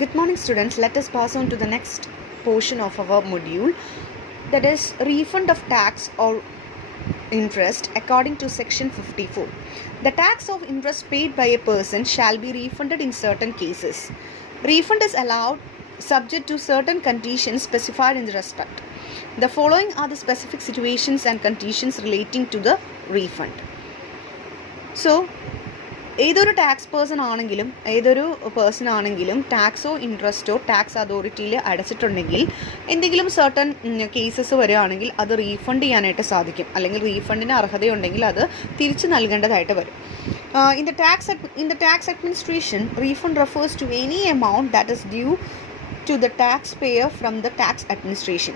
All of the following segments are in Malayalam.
Good morning, students. Let us pass on to the next portion of our module, that is refund of tax or interest according to section 54. The tax of interest paid by a person shall be refunded in certain cases. Refund is allowed subject to certain conditions specified in the respect. The following are the specific situations and conditions relating to the refund. So, ഏതൊരു ടാക്സ് പേഴ്സൺ ആണെങ്കിലും ടാക്സോ ഇൻട്രസ്റ്റോ ടാക്സ് അതോറിറ്റിയിൽ അടച്ചിട്ടുണ്ടെങ്കിൽ എന്തെങ്കിലും സർട്ടൺ കേസസ് വരികയാണെങ്കിൽ അത് റീഫണ്ട് ചെയ്യാനായിട്ട് സാധിക്കും, അല്ലെങ്കിൽ റീഫണ്ടിന് അർഹതയുണ്ടെങ്കിൽ അത് തിരിച്ചു നൽകേണ്ടതായിട്ട് വരും. In the tax administration, refund refers to any amount that is due to the taxpayer from the tax administration.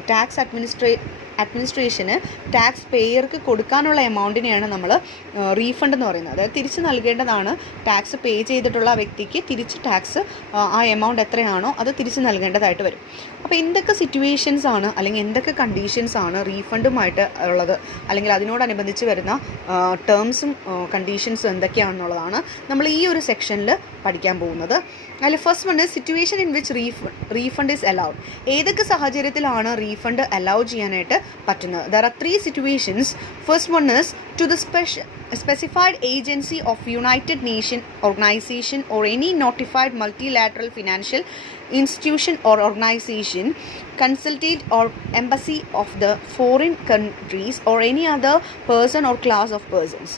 അഡ്മിനിസ്ട്രേഷന് ടാക്സ് പേയർക്ക് കൊടുക്കാനുള്ള എമൗണ്ടിനെയാണ് നമ്മൾ റീഫണ്ട് എന്ന് പറയുന്നത്. അതായത് തിരിച്ച് നൽകേണ്ടതാണ്. ടാക്സ് പേ ചെയ്തിട്ടുള്ള വ്യക്തിക്ക് തിരിച്ച് ടാക്സ് ആ എമൗണ്ട് എത്രയാണോ അത് തിരിച്ച് നൽകേണ്ടതായിട്ട് വരും. അപ്പോൾ എന്തൊക്കെ സിറ്റുവേഷൻസ് ആണ് അല്ലെങ്കിൽ എന്തൊക്കെ കണ്ടീഷൻസ് ആണ് റീഫണ്ടുമായിട്ട് ഉള്ളത്, അല്ലെങ്കിൽ അതിനോടനുബന്ധിച്ച് വരുന്ന ടേംസും കണ്ടീഷൻസും എന്തൊക്കെയാണെന്നുള്ളതാണ് നമ്മൾ ഈ ഒരു സെക്ഷനിൽ പഠിക്കാൻ പോകുന്നത്. അതിൽ first one situation in which refund is allowed. ഏതൊക്കെ സാഹചര്യത്തിലാണ് റീഫണ്ട് അലൗ ചെയ്യാനായിട്ട് പറ്റുന്നത്? There are three situations. First one is to the specified agency of United Nations organization or any notified multilateral financial institution or organization, consulate or embassy of the foreign countries or any other person or class of persons.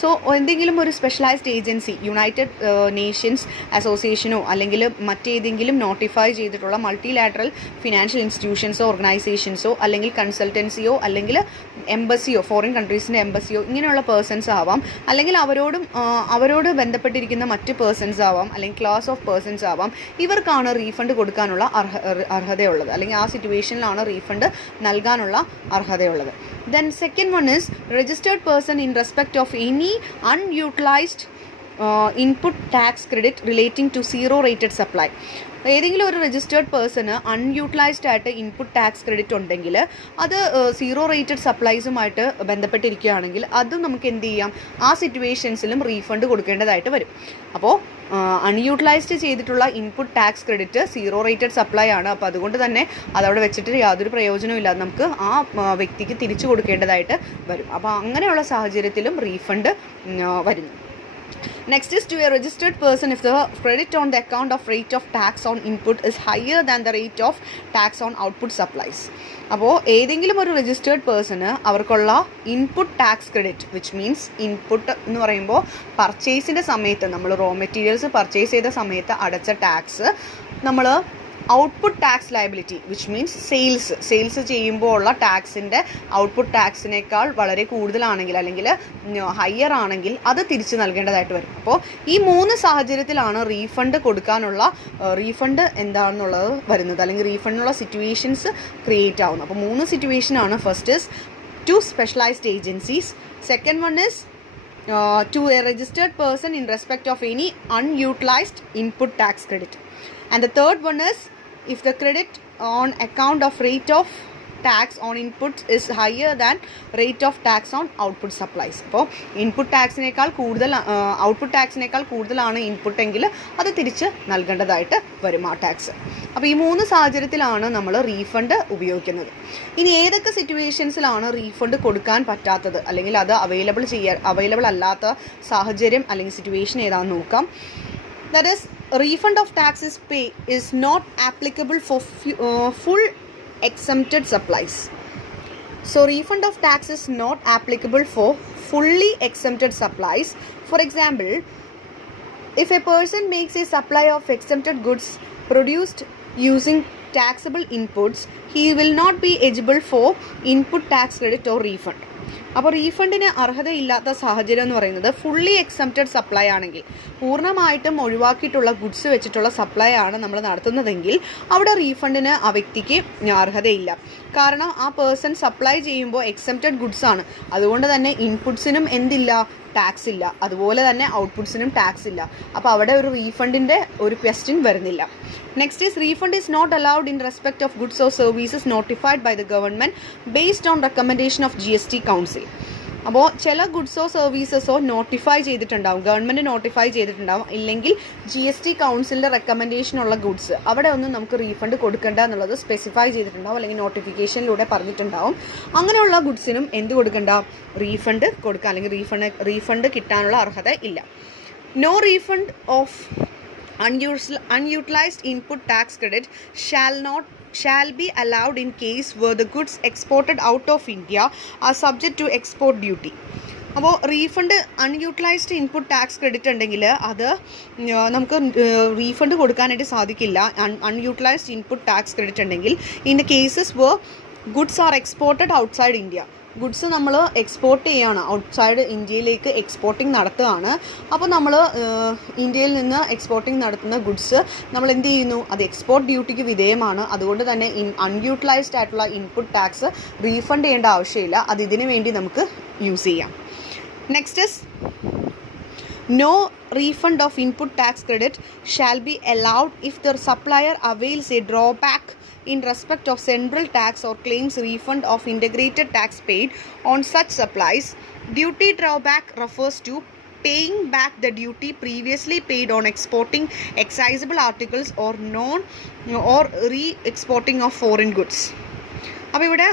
So എന്തെങ്കിലും ഒരു സ്പെഷ്യലൈസ്ഡ് ഏജൻസി, യുണൈറ്റഡ് നേഷൻസ് അസോസിയേഷനോ അല്ലെങ്കിൽ മറ്റേതെങ്കിലും നോട്ടിഫൈ ചെയ്തിട്ടുള്ള മൾട്ടിലാറ്ററൽ ഫിനാൻഷ്യൽ ഇൻസ്റ്റിറ്റ്യൂഷൻസോ ഓർഗനൈസേഷൻസോ അല്ലെങ്കിൽ കൺസൾട്ടൻസിയോ അല്ലെങ്കിൽ എംബസിയോ, ഫോറിൻ കൺട്രീസിൻ്റെ എംബസിയോ ഇങ്ങനെയുള്ള പേഴ്സൺസ് ആവാം, അല്ലെങ്കിൽ അവരോട് ബന്ധപ്പെട്ടിരിക്കുന്ന മറ്റ് പേഴ്സൺസ് ആവാം, അല്ലെങ്കിൽ ക്ലാസ് ഓഫ് പേഴ്സൺസ് ആവാം. ഇവർക്കാണ് റീഫണ്ട് കൊടുക്കാനുള്ള അർഹതയുള്ളത്, അല്ലെങ്കിൽ ആ സിറ്റുവേഷനിലാണ് റീഫണ്ട് നൽകാനുള്ള അർഹതയുള്ളത്. Then second one is registered person in respect of any unutilized input tax credit relating to zero rated supply. ഏതെങ്കിലും ഒരു രജിസ്റ്റേർഡ് പേഴ്സണ് അൺയൂട്ടിലൈസ്ഡ് ആയിട്ട് ഇൻപുട്ട് ടാക്സ് ക്രെഡിറ്റ് ഉണ്ടെങ്കിൽ അത് സീറോ റേറ്റഡ് സപ്ലൈസുമായിട്ട് ബന്ധപ്പെട്ടിരിക്കുകയാണെങ്കിൽ അതും നമുക്ക് എന്ത് ചെയ്യാം, ആ സിറ്റുവേഷൻസിലും റീഫണ്ട് കൊടുക്കേണ്ടതായിട്ട് വരും. അപ്പോൾ അൺയൂട്ടിലൈസ്ഡ് ചെയ്തിട്ടുള്ള input tax credit zero rated supply ആണ്. അപ്പോൾ അതുകൊണ്ട് തന്നെ അതവിടെ വെച്ചിട്ട് യാതൊരു പ്രയോജനവും ഇല്ലാതെ നമുക്ക് ആ വ്യക്തിക്ക് തിരിച്ചു കൊടുക്കേണ്ടതായിട്ട് വരും. അപ്പോൾ അങ്ങനെയുള്ള സാഹചര്യത്തിലും റീഫണ്ട് വരുന്നു. Next is to a registered person if the credit on the account of rate of tax on input is higher than the rate of tax on output supplies. അപ്പോൾ ഏതെങ്കിലും ഒരു രജിസ്റ്റേർഡ് പേഴ്സണ് അവർക്കുള്ള input tax credit, which means input എന്ന് പറയുമ്പോൾ പർച്ചേസിൻ്റെ സമയത്ത് നമ്മൾ റോ മെറ്റീരിയൽസ് പർച്ചേസ് ചെയ്ത സമയത്ത് അടച്ച ടാക്സ് നമ്മൾ output tax liability, which means sales ചെയ്യുമ്പോൾ ഉള്ള ടാക്സിൻ്റെ ഔട്ട്പുട്ട് ടാക്സിനേക്കാൾ വളരെ കൂടുതലാണെങ്കിൽ അല്ലെങ്കിൽ ഹയർ ആണെങ്കിൽ അത് തിരിച്ച് നൽകേണ്ടതായിട്ട് വരും. അപ്പോൾ ഈ മൂന്ന് സാഹചര്യത്തിലാണ് റീഫണ്ട് കൊടുക്കാനുള്ള റീഫണ്ട് എന്താണെന്നുള്ളത് വരുന്നത്, അല്ലെങ്കിൽ റീഫണ്ടിനുള്ള സിറ്റുവേഷൻസ് ക്രിയേറ്റ് ആവുന്നത്. അപ്പോൾ മൂന്ന് സിറ്റുവേഷനാണ്. First is to specialised agencies, second one is to a registered person in respect of any unutilized input tax credit, and the third one is if the credit on account of rate of tax on inputs is higher than rate of tax on output supplies. അപ്പോൾ ഇൻപുട്ട് ടാക്സിനേക്കാൾ കൂടുതൽ ഔട്ട്പുട്ട് ടാക്സിനേക്കാൾ കൂടുതലാണ് ഇൻപുട്ട് എങ്കിൽ അത് തിരിച്ച് നൽകേണ്ടതായിട്ട് വരും ആ ടാക്സ്. അപ്പോൾ ഈ മൂന്ന് സാഹചര്യത്തിലാണ് നമ്മൾ റീഫണ്ട് ഉപയോഗിക്കുന്നത്. ഇനി ഏതൊക്കെ സിറ്റുവേഷൻസിലാണ് റീഫണ്ട് കൊടുക്കാൻ പറ്റാത്തത്, അല്ലെങ്കിൽ അത് അവൈലബിൾ അല്ലാത്ത സാഹചര്യം അല്ലെങ്കിൽ സിറ്റുവേഷൻ ഏതാണെന്ന് നോക്കാം. That is, refund of taxes pay is not applicable for full exempted supplies. So refund of tax is not applicable for fully exempted supplies. For example, if a person makes a supply of exempted goods produced using taxable inputs, he will not be eligible for input tax credit or refund. അപ്പോൾ റീഫണ്ടിന് അർഹതയില്ലാത്ത സാഹചര്യം എന്ന് പറയുന്നത് ഫുള്ളി എക്സംപ്റ്റഡ് സപ്ലൈ ആണെങ്കിൽ, പൂർണ്ണമായിട്ടും ഒഴിവാക്കിയിട്ടുള്ള ഗുഡ്സ് വെച്ചിട്ടുള്ള സപ്ലൈ ആണ് നമ്മൾ നടത്തുന്നതെങ്കിൽ അവിടെ റീഫണ്ടിന് ആ വ്യക്തിക്ക് അർഹതയില്ല. കാരണം ആ പേഴ്സൺ സപ്ലൈ ചെയ്യുമ്പോൾ എക്സംപ്റ്റഡ് ഗുഡ്സ് ആണ്, അതുകൊണ്ട് തന്നെ ഇൻപുട്സിനും എന്തില്ല, ടാക്സ് ഇല്ല, അതുപോലെ തന്നെ ഔട്ട്പുട്സിനും ടാക്സ് ഇല്ല. അപ്പോൾ അവിടെ ഒരു റീഫണ്ടിൻ്റെ ഒരു ക്വസ്റ്റ്യൻ വരുന്നില്ല. Next is refund is not allowed in respect of goods or services notified by the government based on recommendation of GST council. അപ്പോൾ ചില ഗുഡ്സോ സർവീസസോ നോട്ടിഫൈ ചെയ്തിട്ടുണ്ടാവും, ഗവൺമെൻറ് നോട്ടിഫൈ ചെയ്തിട്ടുണ്ടാവും, ഇല്ലെങ്കിൽ GST കൗൺസിലിൻ്റെ റെക്കമെൻഡേഷനുള്ള ഗുഡ്സ് അവിടെ ഒന്നും നമുക്ക് റീഫണ്ട് കൊടുക്കേണ്ട എന്നുള്ളത് സ്പെസിഫൈ ചെയ്തിട്ടുണ്ടാവും, അല്ലെങ്കിൽ നോട്ടിഫിക്കേഷനിലൂടെ പറഞ്ഞിട്ടുണ്ടാവും. അങ്ങനെയുള്ള ഗുഡ്സിനും എന്ത് കൊടുക്കണ്ട? റീഫണ്ട് കൊടുക്കുക, അല്ലെങ്കിൽ റീഫണ്ട് കിട്ടാനുള്ള അർഹത ഇല്ല. No refund of unutilized input tax credit shall be allowed in case where the goods exported out of India are subject to export duty. അപ്പോൾ refund unutilised input tax credit ഉണ്ടെങ്കിൽ അത് നമുക്ക് റീഫണ്ട് കൊടുക്കാനായിട്ട് സാധിക്കില്ല. അൺയൂട്ടിലൈസ്ഡ് ഇൻപുട്ട് ടാക്സ് ക്രെഡിറ്റ് ഉണ്ടെങ്കിൽ in the cases where goods are exported outside India. Goods നമ്മൾ എക്സ്പോർട്ട് ചെയ്യുകയാണ്, ഔട്ട്സൈഡ് ഇന്ത്യയിലേക്ക് എക്സ്പോർട്ടിങ് നടത്തുകയാണ്. അപ്പോൾ നമ്മൾ ഇന്ത്യയിൽ നിന്ന് എക്സ്പോർട്ടിങ് നടത്തുന്ന ഗുഡ്സ് നമ്മൾ എന്ത് ചെയ്യുന്നു? അത് എക്സ്പോർട്ട് ഡ്യൂട്ടിക്ക് വിധേയമാണ്. അതുകൊണ്ട് തന്നെ അൺയൂട്ടിലൈസ്ഡ് ആയിട്ടുള്ള ഇൻപുട്ട് ടാക്സ് റീഫണ്ട് ചെയ്യേണ്ട ആവശ്യമില്ല. അത് ഇതിനു വേണ്ടി നമുക്ക് യൂസ് ചെയ്യാം. Next is no refund of input tax credit shall be allowed if the supplier avails a drawback in respect of central tax or claims refund of integrated tax paid on such supplies. Duty drawback refers to paying back the duty previously paid on exporting excisable articles or re-exporting of foreign goods. അപ്പോൾ ഇവിടെ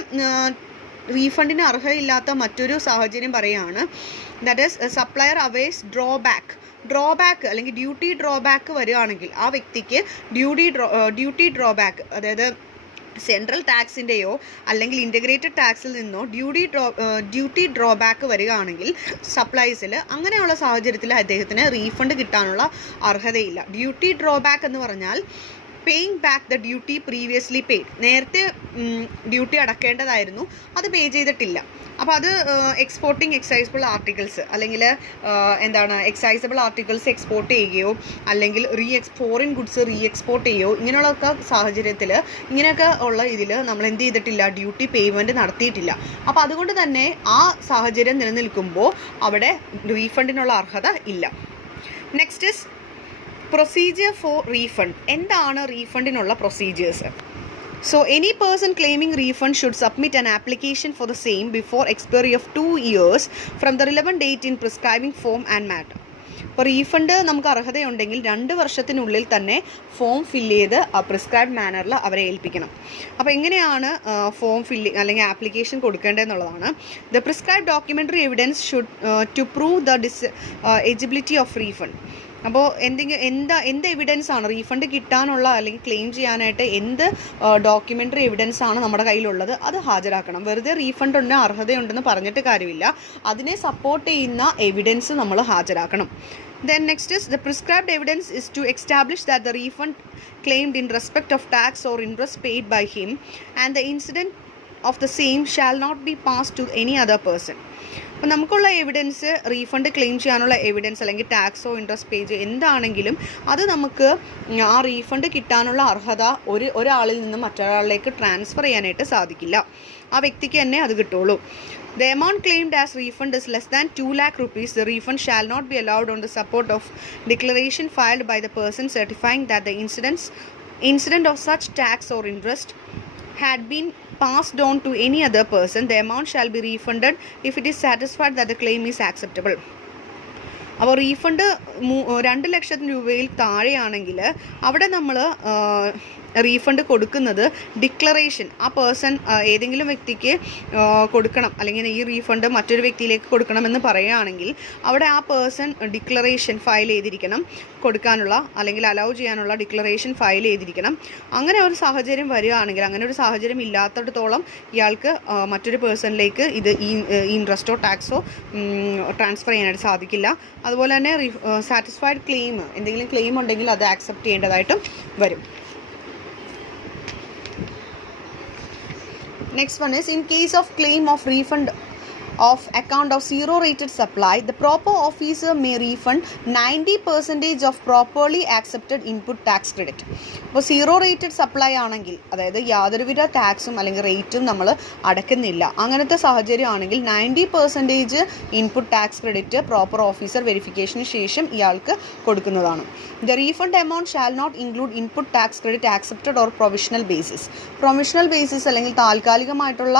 റീഫണ്ടിന് അർഹതയില്ലാത്ത മറ്റൊരു സാഹചര്യം പറയുകയാണ്. That is supplier aways drawback അല്ലെങ്കിൽ ഡ്യൂട്ടി ഡ്രോബാക്ക് വരികയാണെങ്കിൽ ആ വ്യക്തിക്ക് ഡ്യൂട്ടി ഡ്രോബാക്ക്, അതായത് സെൻട്രൽ ടാക്സിൻ്റെയോ അല്ലെങ്കിൽ ഇൻ്റഗ്രേറ്റഡ് ടാക്സിൽ നിന്നോ ഡ്യൂട്ടി ഡ്രോബാക്ക് വരികയാണെങ്കിൽ സപ്ലൈസിൽ, അങ്ങനെയുള്ള സാഹചര്യത്തിൽ അദ്ദേഹത്തിന് റീഫണ്ട് കിട്ടാനുള്ള അർഹതയില്ല. ഡ്യൂട്ടി ഡ്രോബാക്ക് എന്ന് പറഞ്ഞാൽ paying back the duty previously paid. നേരത്തെ ഡ്യൂട്ടി അടക്കേണ്ടതായിരുന്നു, അത് പേ ചെയ്തിട്ടില്ല. അപ്പോൾ അത് എക്സ്പോർട്ടിങ് എക്സൈസബിൾ ആർട്ടിക്കിൾസ് അല്ലെങ്കിൽ എക്സൈസബിൾ ആർട്ടിക്കിൾസ് എക്സ്പോർട്ട് ചെയ്യുകയോ അല്ലെങ്കിൽ ഫോറിൻ ഗുഡ്സ് എക്സ്പോർട്ട് ചെയ്യുകയോ ഇങ്ങനെയുള്ളൊക്കെ സാഹചര്യത്തിൽ, ഇങ്ങനെയൊക്കെ ഉള്ള ഇതിൽ നമ്മൾ എന്ത് ചെയ്തിട്ടില്ല? ഡ്യൂട്ടി പേയ്മെൻറ്റ് നടത്തിയിട്ടില്ല. അപ്പോൾ അതുകൊണ്ട് തന്നെ ആ സാഹചര്യം നിലനിൽക്കുമ്പോൾ അവിടെ റീഫണ്ടിനുള്ള അർഹത ഇല്ല. Next is procedure for refund. എന്താണ് റീഫണ്ടിനുള്ള procedures? So any person claiming refund should submit an application for the same before expiry of 2 years from the relevant date in prescribing form and matter. അപ്പോൾ റീഫണ്ട് നമുക്ക് അർഹതയുണ്ടെങ്കിൽ 2 വർഷത്തിനുള്ളിൽ തന്നെ ഫോം ഫില്ല് ചെയ്ത് പ്രിസ്ക്രൈബ്ഡ് മാനറിൽ അവരെ ഏൽപ്പിക്കണം. അപ്പോൾ എങ്ങനെയാണ് ഫോം ഫില്ലിങ് അല്ലെങ്കിൽ ആപ്ലിക്കേഷൻ കൊടുക്കേണ്ടതെന്നുള്ളതാണ്. The prescribed documentary evidence should to prove the eligibility of refund. അപ്പോൾ എന്ത് എവിഡൻസ് ആണ് റീഫണ്ട് കിട്ടാനുള്ള അല്ലെങ്കിൽ ക്ലെയിം ചെയ്യാനായിട്ട് എന്ത് ഡോക്യുമെൻ്ററി എവിഡൻസ് ആണ് നമ്മുടെ കയ്യിലുള്ളത്, അത് ഹാജരാക്കണം. വെറുതെ റീഫണ്ട് ഉണ്ട് അർഹതയുണ്ടെന്ന് പറഞ്ഞിട്ട് കാര്യമില്ല, അതിനെ സപ്പോർട്ട് ചെയ്യുന്ന എവിഡൻസ് നമ്മൾ ഹാജരാക്കണം. Then next is the prescribed evidence is to establish that the refund claimed in respect of tax or interest paid by him and the incident of the same shall not be passed to any other person. അപ്പോൾ നമുക്കുള്ള എവിഡൻസ്, റീഫണ്ട് ക്ലെയിം ചെയ്യാനുള്ള എവിഡൻസ് അല്ലെങ്കിൽ ടാക്സോ ഇൻട്രസ്റ്റ് പേജ് എന്താണെങ്കിലും അത് നമുക്ക് ആ റീഫണ്ട് കിട്ടാനുള്ള അർഹത ഒരാളിൽ നിന്ന് മറ്റൊരാളിലേക്ക് ട്രാൻസ്ഫർ ചെയ്യാനായിട്ട് സാധിക്കില്ല. ആ വ്യക്തിക്ക് തന്നെ അത് കിട്ടുള്ളൂ. The amount claimed as refund is less than 2 lakh rupees. The refund shall not be allowed on the support of declaration filed by the person certifying that the incident of such tax or interest had been passed on to any other person. The amount shall be refunded if it is satisfied that the claim is acceptable. അപ്പോൾ റീഫണ്ട് 2 ലക്ഷം രൂപയിൽ താഴെയാണെങ്കിൽ അവിടെ നമ്മൾ റീഫണ്ട് കൊടുക്കുന്നത് ഡിക്ലറേഷൻ, ആ പേഴ്സൺ ഏതെങ്കിലും വ്യക്തിക്ക് കൊടുക്കണം അല്ലെങ്കിൽ ഈ റീഫണ്ട് മറ്റൊരു വ്യക്തിയിലേക്ക് കൊടുക്കണമെന്ന് പറയുകയാണെങ്കിൽ അവിടെ ആ പേഴ്സൺ ഡിക്ലറേഷൻ ഫയൽ ചെയ്തിരിക്കണം, കൊടുക്കാനുള്ള അല്ലെങ്കിൽ അലൗ ചെയ്യാനുള്ള ഡിക്ലറേഷൻ ഫയൽ ചെയ്തിരിക്കണം. അങ്ങനെ ഒരു സാഹചര്യം വരികയാണെങ്കിൽ, അങ്ങനെ ഒരു സാഹചര്യം ഇല്ലാത്തിടത്തോളം ഇയാൾക്ക് മറ്റൊരു പേഴ്സണിലേക്ക് ഇത് ഇൻട്രസ്റ്റോ ടാക്സോ ട്രാൻസ്ഫർ ചെയ്യാനായിട്ട് സാധിക്കില്ല. അതുപോലെ തന്നെ സാറ്റിസ്ഫൈഡ് ക്ലെയിം, എന്തെങ്കിലും ക്ലെയിം ഉണ്ടെങ്കിൽ അത് ആക്സെപ്റ്റ് ചെയ്യേണ്ടതായിട്ടും വരും. Next one is in case of claim of refund of account of zero rated supply, the proper officer may refund 90% of properly accepted input tax credit. അപ്പോൾ സീറോ റേറ്റഡ് സപ്ലൈ ആണെങ്കിൽ, അതായത് യാതൊരുവിധ ടാക്സും അല്ലെങ്കിൽ റേറ്റും നമ്മൾ അടയ്ക്കുന്നില്ല, അങ്ങനത്തെ സാഹചര്യം ആണെങ്കിൽ 90% input tax credit proper officer വെരിഫിക്കേഷന് ശേഷം ഇയാൾക്ക് കൊടുക്കുന്നതാണ്. The refund amount shall not include input tax credit accepted or provisional basis. Provisional basis അല്ലെങ്കിൽ താൽക്കാലികമായിട്ടുള്ള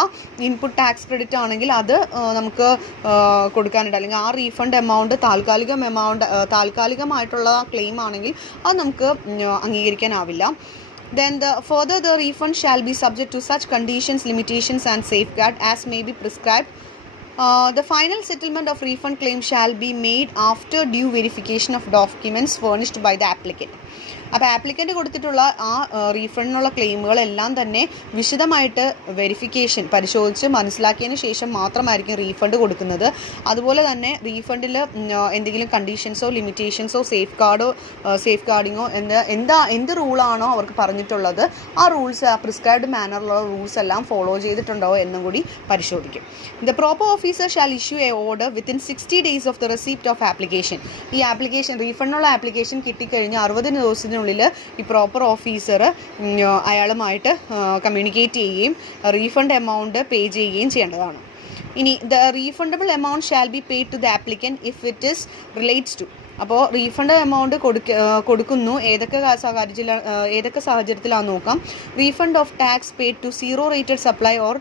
ഇൻപുട്ട് ടാക്സ് ക്രെഡിറ്റ് ആണെങ്കിൽ അത് നമുക്ക് കൊടുക്കാനുണ്ട്, അല്ലെങ്കിൽ ആ റീഫണ്ട് എമൗണ്ട് താൽക്കാലികമായിട്ടുള്ള ക്ലെയിം ആണെങ്കിൽ അത് നമുക്ക് അംഗീകരിക്കാനാവില്ല. Then the refund shall be subject to such conditions, limitations and safeguard as may be prescribed. The final settlement of refund claim shall be made after due verification of documents furnished by the applicant. അപ്പോൾ ആപ്ലിക്കൻ്റ് കൊടുത്തിട്ടുള്ള ആ റീഫണ്ടിനുള്ള ക്ലെയിമുകളെല്ലാം തന്നെ വിശദമായിട്ട് വെരിഫിക്കേഷൻ പരിശോധിച്ച് മനസ്സിലാക്കിയതിന് ശേഷം മാത്രമായിരിക്കും റീഫണ്ട് കൊടുക്കുന്നത്. അതുപോലെ തന്നെ റീഫണ്ടിൽ എന്തെങ്കിലും കണ്ടീഷൻസോ ലിമിറ്റേഷൻസോ സേഫ് ഗാർഡിങ്ങോ എന്ത് റൂളാണോ അവർക്ക് പറഞ്ഞിട്ടുള്ളത് ആ പ്രിസ്ക്രൈബ്ഡ് മാനറിലുള്ള റൂൾസ് എല്ലാം ഫോളോ ചെയ്തിട്ടുണ്ടോ എന്നും കൂടി പരിശോധിക്കും. The proper officer shall issue a order within 60 days of the receipt of application. ഈ റീഫണ്ടിനുള്ള ആപ്ലിക്കേഷൻ കിട്ടിക്കഴിഞ്ഞ് 60 ദിവസത്തിന് ഉള്ളിൽ ഈ പ്രോപ്പർ ഓഫീസർ അയാളുമായിട്ട് കമ്മ്യൂണിക്കേറ്റ് ചെയ്യുകയും റീഫണ്ട് എമൗണ്ട് പേ ചെയ്യുകയും ചെയ്യേണ്ടതാണ്. ഇനി the refundable amount shall be paid to the applicant if it is relates to. അപ്പോൾ റീഫണ്ട് എമൗണ്ട് കൊടുക്കുന്നു ഏതൊക്കെ സാഹചര്യത്തിലാണെന്ന് നോക്കാം. Refund of tax paid to zero rated supply or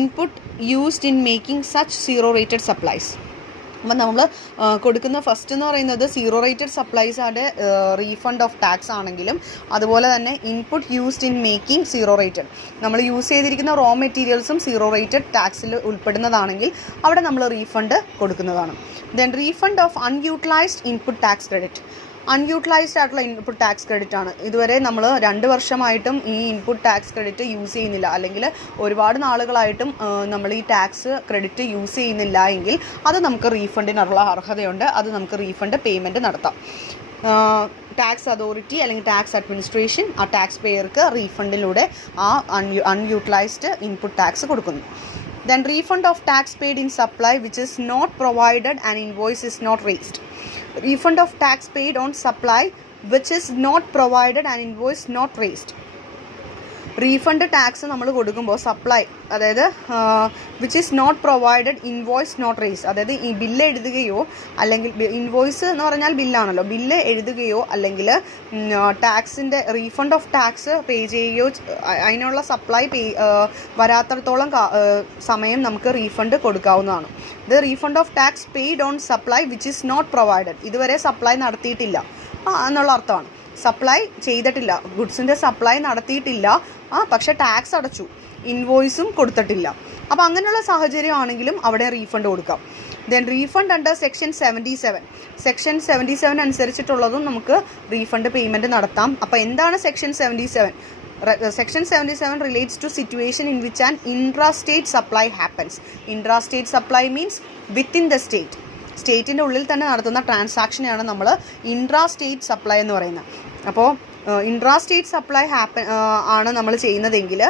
input used in making such zero rated supplies. അപ്പം നമ്മൾ കൊടുക്കുന്ന ഫസ്റ്റ് എന്ന് പറയുന്നത് സീറോ റേറ്റഡ് സപ്ലൈസ് ആണ് റീഫണ്ട് ഓഫ് ടാക്സ് ആണെങ്കിലും, അതുപോലെ തന്നെ input used in making zero rated, നമ്മൾ യൂസ് ചെയ്തിരിക്കുന്ന റോ മെറ്റീരിയൽസും സീറോ റേറ്റഡ് ടാക്സിൽ ഉൾപ്പെടുന്നതാണെങ്കിൽ അവിടെ നമ്മൾ റീഫണ്ട് കൊടുക്കുന്നതാണ്. Then refund of unutilised input tax credit. Unutilised ആയിട്ടുള്ള ഇൻപുട്ട് ടാക്സ് ക്രെഡിറ്റ് ആണ്. ഇതുവരെ നമ്മൾ 2 വർഷമായിട്ടും ഈ ഇൻപുട്ട് ടാക്സ് ക്രെഡിറ്റ് യൂസ് ചെയ്യുന്നില്ല, അല്ലെങ്കിൽ ഒരുപാട് നാളുകളായിട്ടും നമ്മൾ ഈ ടാക്സ് ക്രെഡിറ്റ് യൂസ് ചെയ്യുന്നില്ല എങ്കിൽ അത് നമുക്ക് റീഫണ്ടിനുള്ള അർഹതയുണ്ട്. അത് നമുക്ക് റീഫണ്ട് പേയ്മെൻറ്റ് നടത്താം. ടാക്സ് അതോറിറ്റി അല്ലെങ്കിൽ ടാക്സ് അഡ്മിനിസ്ട്രേഷൻ ആ ടാക്സ് പേയർക്ക് റീഫണ്ടിലൂടെ ആ അൺയൂട്ടിലൈസ്ഡ് ഇൻപുട്ട് ടാക്സ് കൊടുക്കുന്നു. Then refund of tax paid in supply which is not provided and invoice is not raised. Refund of tax paid on supply which is not provided and invoice not raised. Refund tax നമ്മൾ കൊടുക്കുമ്പോൾ സപ്ലൈ, അതായത് which is not provided, invoice not raised, അതായത് ഈ ബില്ല് എഴുതുകയോ അല്ലെങ്കിൽ ഇൻവോയ്സ് എന്ന് പറഞ്ഞാൽ ബില്ലാണല്ലോ, ബില്ല് എഴുതുകയോ അല്ലെങ്കിൽ ടാക്സിൻ്റെ റീഫണ്ട് ഓഫ് ടാക്സ് പേ ചെയ്യുകയോ അതിനുള്ള സപ്ലൈ വരാത്തടത്തോളം സമയം നമുക്ക് റീഫണ്ട് കൊടുക്കാവുന്നതാണ്. ഇത് refund of tax paid on supply which is not provided, ഇതുവരെ സപ്ലൈ നടത്തിയിട്ടില്ല എന്നുള്ള അർത്ഥമാണ്. സപ്ലൈ ചെയ്തിട്ടില്ല, ഗുഡ്സിൻ്റെ സപ്ലൈ നടത്തിയിട്ടില്ല, പക്ഷേ ടാക്സ് അടച്ചു, ഇൻവോയ്സും കൊടുത്തിട്ടില്ല. അപ്പോൾ അങ്ങനെയുള്ള സാഹചര്യമാണെങ്കിലും അവിടെ റീഫണ്ട് കൊടുക്കാം. ദെൻ റീഫണ്ട് അണ്ടർ സെക്ഷൻ 77 അനുസരിച്ചിട്ടുള്ളതും നമുക്ക് റീഫണ്ട് പേയ്മെൻറ്റ് നടത്താം. അപ്പോൾ എന്താണ് section 77? Section 77 relates to situation in which an intra-state supply happens. Intra-state supply means within the state. സ്റ്റേറ്റിൻ്റെ ഉള്ളിൽ തന്നെ നടത്തുന്ന ട്രാൻസാക്ഷനെയാണ് നമ്മൾ ഇൻട്രാ സ്റ്റേറ്റ് സപ്ലൈ എന്ന് പറയുന്നത്. അപ്പോൾ ഇൻട്രാ സ്റ്റേറ്റ് സപ്ലൈ ആണ് നമ്മൾ ചെയ്യുന്നതെങ്കിൽ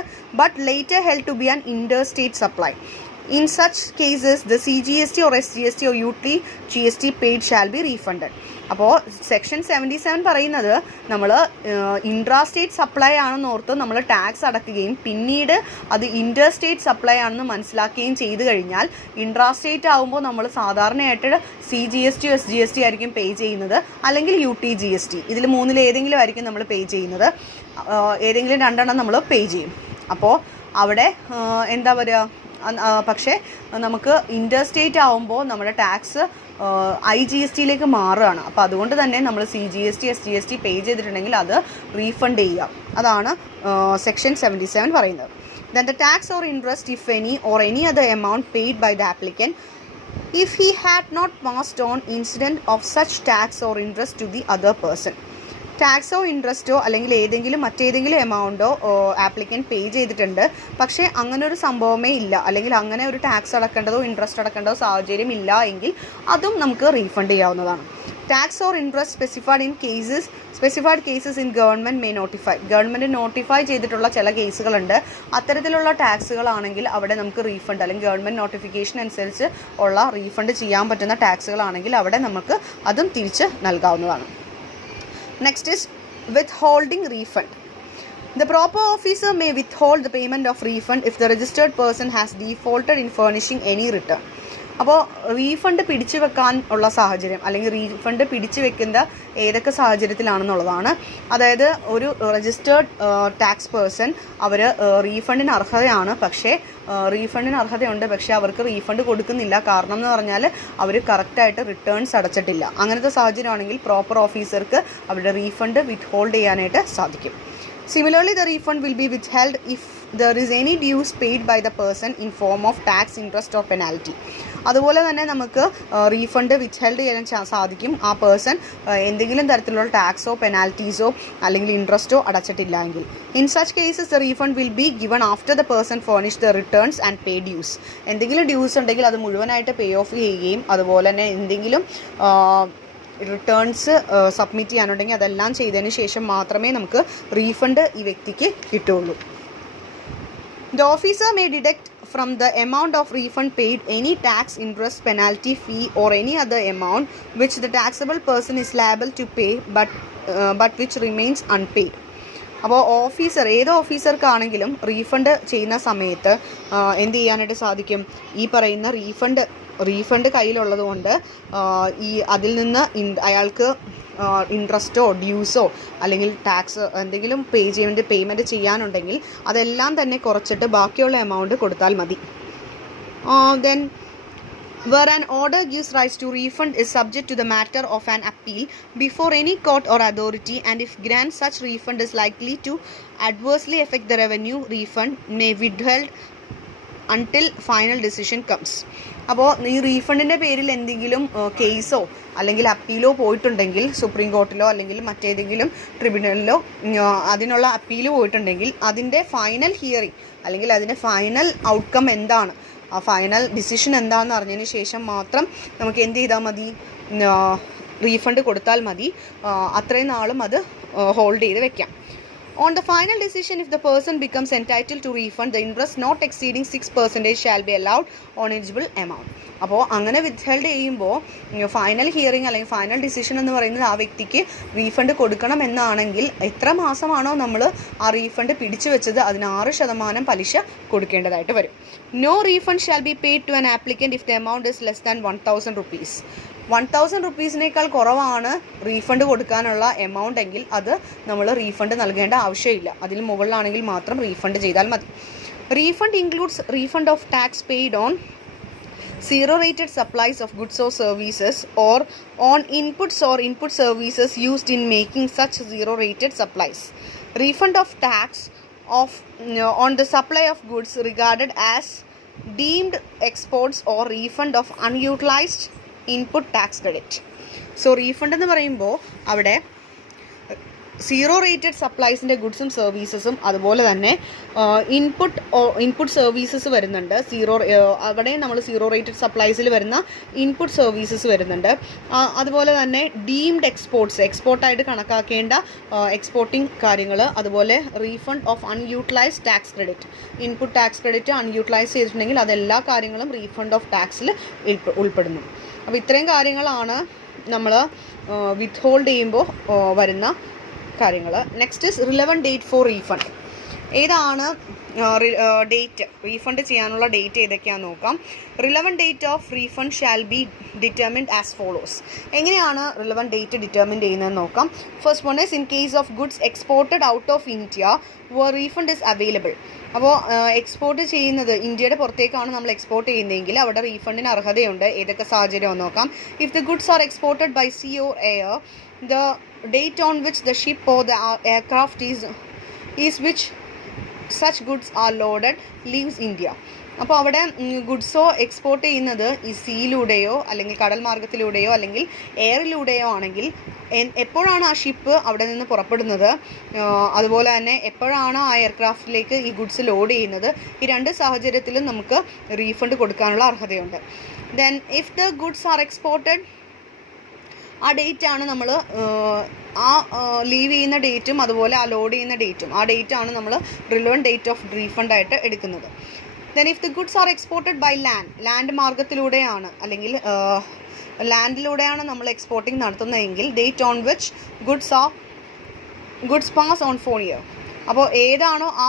but later held to be an inter state supply. In such cases, the CGST or SGST or UT GST paid shall be refunded. അപ്പോൾ സെക്ഷൻ 77 പറയുന്നത് നമ്മൾ ഇൻട്രാ സ്റ്റേറ്റ് സപ്ലൈ ആണെന്ന് ഓർത്ത് നമ്മൾ ടാക്സ് അടക്കുകയും പിന്നീട് അത് ഇൻ്റർ സ്റ്റേറ്റ് സപ്ലൈ ആണെന്ന് മനസ്സിലാക്കുകയും ചെയ്തു കഴിഞ്ഞാൽ, ഇൻട്രാ സ്റ്റേറ്റ് ആകുമ്പോൾ നമ്മൾ സാധാരണയായിട്ട് CGST SGST ആയിരിക്കും പേ ചെയ്യുന്നത്, അല്ലെങ്കിൽ UT GST, ഇതിൽ മൂന്നിലേതെങ്കിലും ആയിരിക്കും നമ്മൾ പേ ചെയ്യുന്നത്. ഏതെങ്കിലും 2 എണ്ണം നമ്മൾ പേ ചെയ്യും. അപ്പോൾ അവിടെ എന്താ പറയുക, പക്ഷേ നമുക്ക് ഇൻ്റർ സ്റ്റേറ്റ് ആകുമ്പോൾ നമ്മുടെ ടാക്സ് IGSTയിലേക്ക് മാറുകയാണ്. അപ്പോൾ അതുകൊണ്ട് തന്നെ നമ്മൾ CGST SGST പേ ചെയ്തിട്ടുണ്ടെങ്കിൽ അത് റീഫണ്ട് ചെയ്യുക. അതാണ് സെക്ഷൻ 77 പറയുന്നത്. Then the tax or interest, if any, or any other amount paid by the applicant, if he had not passed on incident of such tax or interest to the other person. ടാക്സോ ഇൻട്രസ്റ്റോ അല്ലെങ്കിൽ മറ്റേതെങ്കിലും എമൗണ്ടോ ആപ്ലിക്കൻറ്റ് പേ ചെയ്തിട്ടുണ്ട്, പക്ഷേ അങ്ങനെ ഒരു സംഭവമേ ഇല്ല, അല്ലെങ്കിൽ അങ്ങനെ ഒരു ടാക്സ് അടക്കേണ്ടതോ ഇൻട്രസ്റ്റ് അടക്കേണ്ടതോ സാഹചര്യം ഇല്ല എങ്കിൽ അതും നമുക്ക് റീഫണ്ട് ചെയ്യാവുന്നതാണ്. Tax or interest specified cases in government may notify. Government notify ചെയ്തിട്ടുള്ള ചില കേസുകളുണ്ട്. അത്തരത്തിലുള്ള ടാക്സുകളാണെങ്കിൽ അവിടെ നമുക്ക് റീഫണ്ട്, അല്ലെങ്കിൽ ഗവൺമെൻറ് നോട്ടിഫിക്കേഷൻ അനുസരിച്ച് ഉള്ള റീഫണ്ട് ചെയ്യാൻ പറ്റുന്ന ടാക്സുകളാണെങ്കിൽ അവിടെ നമുക്ക് അതും തിരിച്ച് നൽകാവുന്നതാണ്. Next is withholding refund. The proper officer may withhold the payment of refund if the registered person has defaulted in furnishing any return. അപ്പോൾ റീഫണ്ട് പിടിച്ചു വെക്കാൻ ഉള്ള സാഹചര്യം അല്ലെങ്കിൽ റീഫണ്ട് പിടിച്ചു വെക്കുന്ന ഏതൊക്കെ സാഹചര്യത്തിലാണെന്നുള്ളതാണ്. അതായത് ഒരു രജിസ്റ്റേർഡ് ടാക്സ് പേഴ്സൺ അവർ റീഫണ്ടിന് അർഹതയാണ്, പക്ഷേ റീഫണ്ടിന് അർഹതയുണ്ട്, പക്ഷേ അവർക്ക് റീഫണ്ട് കൊടുക്കുന്നില്ല. കാരണം എന്ന് പറഞ്ഞാൽ അവർ കറക്റ്റായിട്ട് റിട്ടേൺസ് അടച്ചിട്ടില്ല. അങ്ങനത്തെ സാഹചര്യമാണെങ്കിൽ പ്രോപ്പർ ഓഫീസർക്ക് അവരുടെ റീഫണ്ട് വിത്ത് ഹോൾഡ് ചെയ്യാനായിട്ട് സാധിക്കും. Similarly, the refund will be withheld if there is any dues paid by the person in form of tax, interest or penalty. അതുപോലെ തന്നെ നമുക്ക് റീഫണ്ട് വിത്ത്ഹെൽഡ് ചെയ്യാൻ സാധിക്കും ആ പേഴ്സൺ എന്തെങ്കിലും തരത്തിലുള്ള ടാക്സോ പെനാൽറ്റീസോ അല്ലെങ്കിൽ ഇൻട്രസ്റ്റോ അടച്ചിട്ടില്ല എങ്കിൽ. In such cases the refund will be given after the person furnish the returns and pay dues. എന്തെങ്കിലും ഡ്യൂസ് ഉണ്ടെങ്കിൽ അത് മുഴുവനായിട്ട് പേ ഓഫ് ചെയ്യുകയും അതുപോലെ തന്നെ എന്തെങ്കിലും റിട്ടേൺസ് സബ്മിറ്റ് ചെയ്യാനുണ്ടെങ്കിൽ അതെല്ലാം ചെയ്തതിന് ശേഷം മാത്രമേ നമുക്ക് റീഫണ്ട് ഈ വ്യക്തിക്ക് കിട്ടുള്ളൂ. The officer may deduct from the amount of refund paid any tax, interest, penalty, fee or any other amount which the taxable person is liable to pay but which remains unpaid. അപ്പോൾ ഏത് ഓഫീസർക്കാണെങ്കിലും റീഫണ്ട് ചെയ്യുന്ന സമയത്ത് എന്ത് ചെയ്യാനായിട്ട് സാധിക്കും? ഈ പറയുന്ന റീഫണ്ട് കയ്യിലുള്ളത് കൊണ്ട് അതിൽ നിന്ന് അയാൾക്ക് ഇൻട്രസ്റ്റോ ഡ്യൂസോ അല്ലെങ്കിൽ ടാക്സ് എന്തെങ്കിലും പേയ്മെൻറ്റ് ചെയ്യാനുണ്ടെങ്കിൽ അതെല്ലാം തന്നെ കുറച്ചിട്ട് ബാക്കിയുള്ള എമൗണ്ട് കൊടുത്താൽ മതി. Then where an order gives rise to refund is subject to the matter of an appeal before any court or authority, and if grants such refund is likely to adversely affect the revenue, refund may be withheld until final decision comes. അപ്പോൾ ഈ റീഫണ്ടിൻ്റെ പേരിൽ എന്തെങ്കിലും കേസോ അല്ലെങ്കിൽ അപ്പീലോ പോയിട്ടുണ്ടെങ്കിൽ സുപ്രീം കോർട്ടിലോ അല്ലെങ്കിൽ മറ്റേതെങ്കിലും ട്രിബ്യൂണലിലോ അതിനുള്ള അപ്പീൽ പോയിട്ടുണ്ടെങ്കിൽ അതിൻ്റെ ഫൈനൽ ഹിയറിംഗ് അല്ലെങ്കിൽ അതിൻ്റെ ഫൈനൽ ഔട്ട്കം എന്താണ്, ആ ഫൈനൽ ഡിസിഷൻ എന്താണെന്ന് അറിഞ്ഞതിന് ശേഷം മാത്രം നമുക്ക് എന്ത് ചെയ്താൽ മതി? റീഫണ്ട് കൊടുത്താൽ മതി. അത്രയും നാളും അത് ഹോൾഡ് ചെയ്ത് വെക്കാം. On the final decision, if the person becomes entitled to refund, the interest not exceeding 6% shall be allowed on eligible amount. അപ്പോൾ അങ്ങനെ വിത്ത്ഹെൽഡ് ചെയ്യുമ്പോൾ ഫൈനൽ ഹിയറിംഗ് അല്ലെങ്കിൽ ഫൈനൽ ഡിസിഷൻ എന്ന് പറയുന്നത് ആ വ്യക്തിക്ക് റീഫണ്ട് കൊടുക്കണം എന്നാണെങ്കിൽ എത്ര മാസമാണോ നമ്മൾ ആ റീഫണ്ട് പിടിച്ചു വെച്ചത് അതിന് 6% പലിശ കൊടുക്കേണ്ടതായിട്ട് വരും. No refund shall be paid to an applicant if the amount is less than 1000 rupees. 1000 rupeesനേക്കാൾ കുറവാണ് റീഫണ്ട് കൊടുക്കാനുള്ള എമൗണ്ട് എങ്കിൽ അത് നമ്മൾ റീഫണ്ട് നൽകേണ്ട ആവശ്യമില്ല. അതിന് മുകളിലാണെങ്കിൽ മാത്രം റീഫണ്ട് ചെയ്താൽ മതി. Refund includes refund of tax paid on zero rated supplies of goods or services or on inputs or input services used in making such zero rated supplies. Refund of tax on the supply of goods regarded as deemed exports or refund of unutilized input tax credit. So refund എന്ന് പറയുമ്പോൾ അവിടെ സീറോ റേറ്റഡ് സപ്ലൈസിൻ്റെ ഗുഡ്സും സർവീസസും അതുപോലെ തന്നെ ഇൻപുട്ട് സർവീസസ് വരുന്നുണ്ട്. അവിടെ നമ്മൾ സീറോ റേറ്റഡ് സപ്ലൈസിൽ വരുന്ന ഇൻപുട്ട് സർവീസസ് വരുന്നുണ്ട്. അതുപോലെ തന്നെ ഡീംഡ് എക്സ്പോർട്ടായിട്ട് കണക്കാക്കേണ്ട എക്സ്പോർട്ടിംഗ് കാര്യങ്ങൾ, അതുപോലെ refund of unutilised tax credit, input tax credit unutilise ചെയ്തിട്ടുണ്ടെങ്കിൽ അതെല്ലാ കാര്യങ്ങളും റീഫണ്ട് ഓഫ് ടാക്സിൽ ഉൾപ്പെടുന്നു. അപ്പോൾ ഇത്രയും കാര്യങ്ങളാണ് നമ്മൾ വിത്ത് ഹോൾഡ് ചെയ്യുമ്പോൾ വരുന്ന കാര്യങ്ങൾ. Next is relevant date for refund. ഏതാണ് ഡേറ്റ്, റീഫണ്ട് ചെയ്യാനുള്ള ഡേറ്റ് ഏതൊക്കെയാണെന്ന് നോക്കാം. Relevant date of refund shall be determined as follows. എങ്ങനെയാണ് റിലവൻറ്റ് ഡേറ്റ് ഡിറ്റർമിൻ ചെയ്യുന്നതെന്ന് നോക്കാം. First one is in case of goods exported out of India where refund is available. അപ്പോൾ എക്സ്പോർട്ട് ചെയ്യുന്നത് ഇന്ത്യയുടെ പുറത്തേക്കാണ് നമ്മൾ എക്സ്പോർട്ട് ചെയ്യുന്നതെങ്കിൽ അവിടെ റീഫണ്ടിന് അർഹതയുണ്ട്. ഏതൊക്കെ സാഹചര്യമെന്ന് നോക്കാം. If the goods are exported by sea or air, the date on which the ship or the aircraft is which such goods are loaded leaves India. അപ്പോൾ അവിടെ ഗുഡ്സോ എക്സ്പോർട്ട് ചെയ്യുന്നത് ഈ സീയിലൂടെയോ അല്ലെങ്കിൽ കടൽ മാർഗത്തിലൂടെയോ അല്ലെങ്കിൽ എയറിലൂടെയോ ആണെങ്കിൽ എപ്പോഴാണ് ആ ഷിപ്പ് അവിടെ നിന്ന് പുറപ്പെടുന്നത്, അതുപോലെ തന്നെ എപ്പോഴാണ് ആ എയർക്രാഫ്റ്റിലേക്ക് ഈ ഗുഡ്സ് ലോഡ് ചെയ്യുന്നത്, ഈ രണ്ട് സാഹചര്യത്തിലും നമുക്ക് റീഫണ്ട് കൊടുക്കാനുള്ള അർഹതയുണ്ട്. Then if the goods are exported, ആ ഡേറ്റാണ് നമ്മൾ ആ ലീവ് ചെയ്യുന്ന ഡേറ്റും അതുപോലെ ആ ലോഡ് ചെയ്യുന്ന ഡേറ്റും, ആ ഡേറ്റാണ് നമ്മൾ റിലവൻറ്റ് ഡേറ്റ് ഓഫ് റീഫണ്ട് ആയിട്ട് എടുക്കുന്നത്. Then if the goods are exported by land മാർഗത്തിലൂടെയാണ് അല്ലെങ്കിൽ ലാൻഡിലൂടെയാണ് നമ്മൾ എക്സ്പോർട്ടിങ് നടത്തുന്നതെങ്കിൽ date on which goods pass on 4 years. അപ്പോൾ ഏതാണോ ആ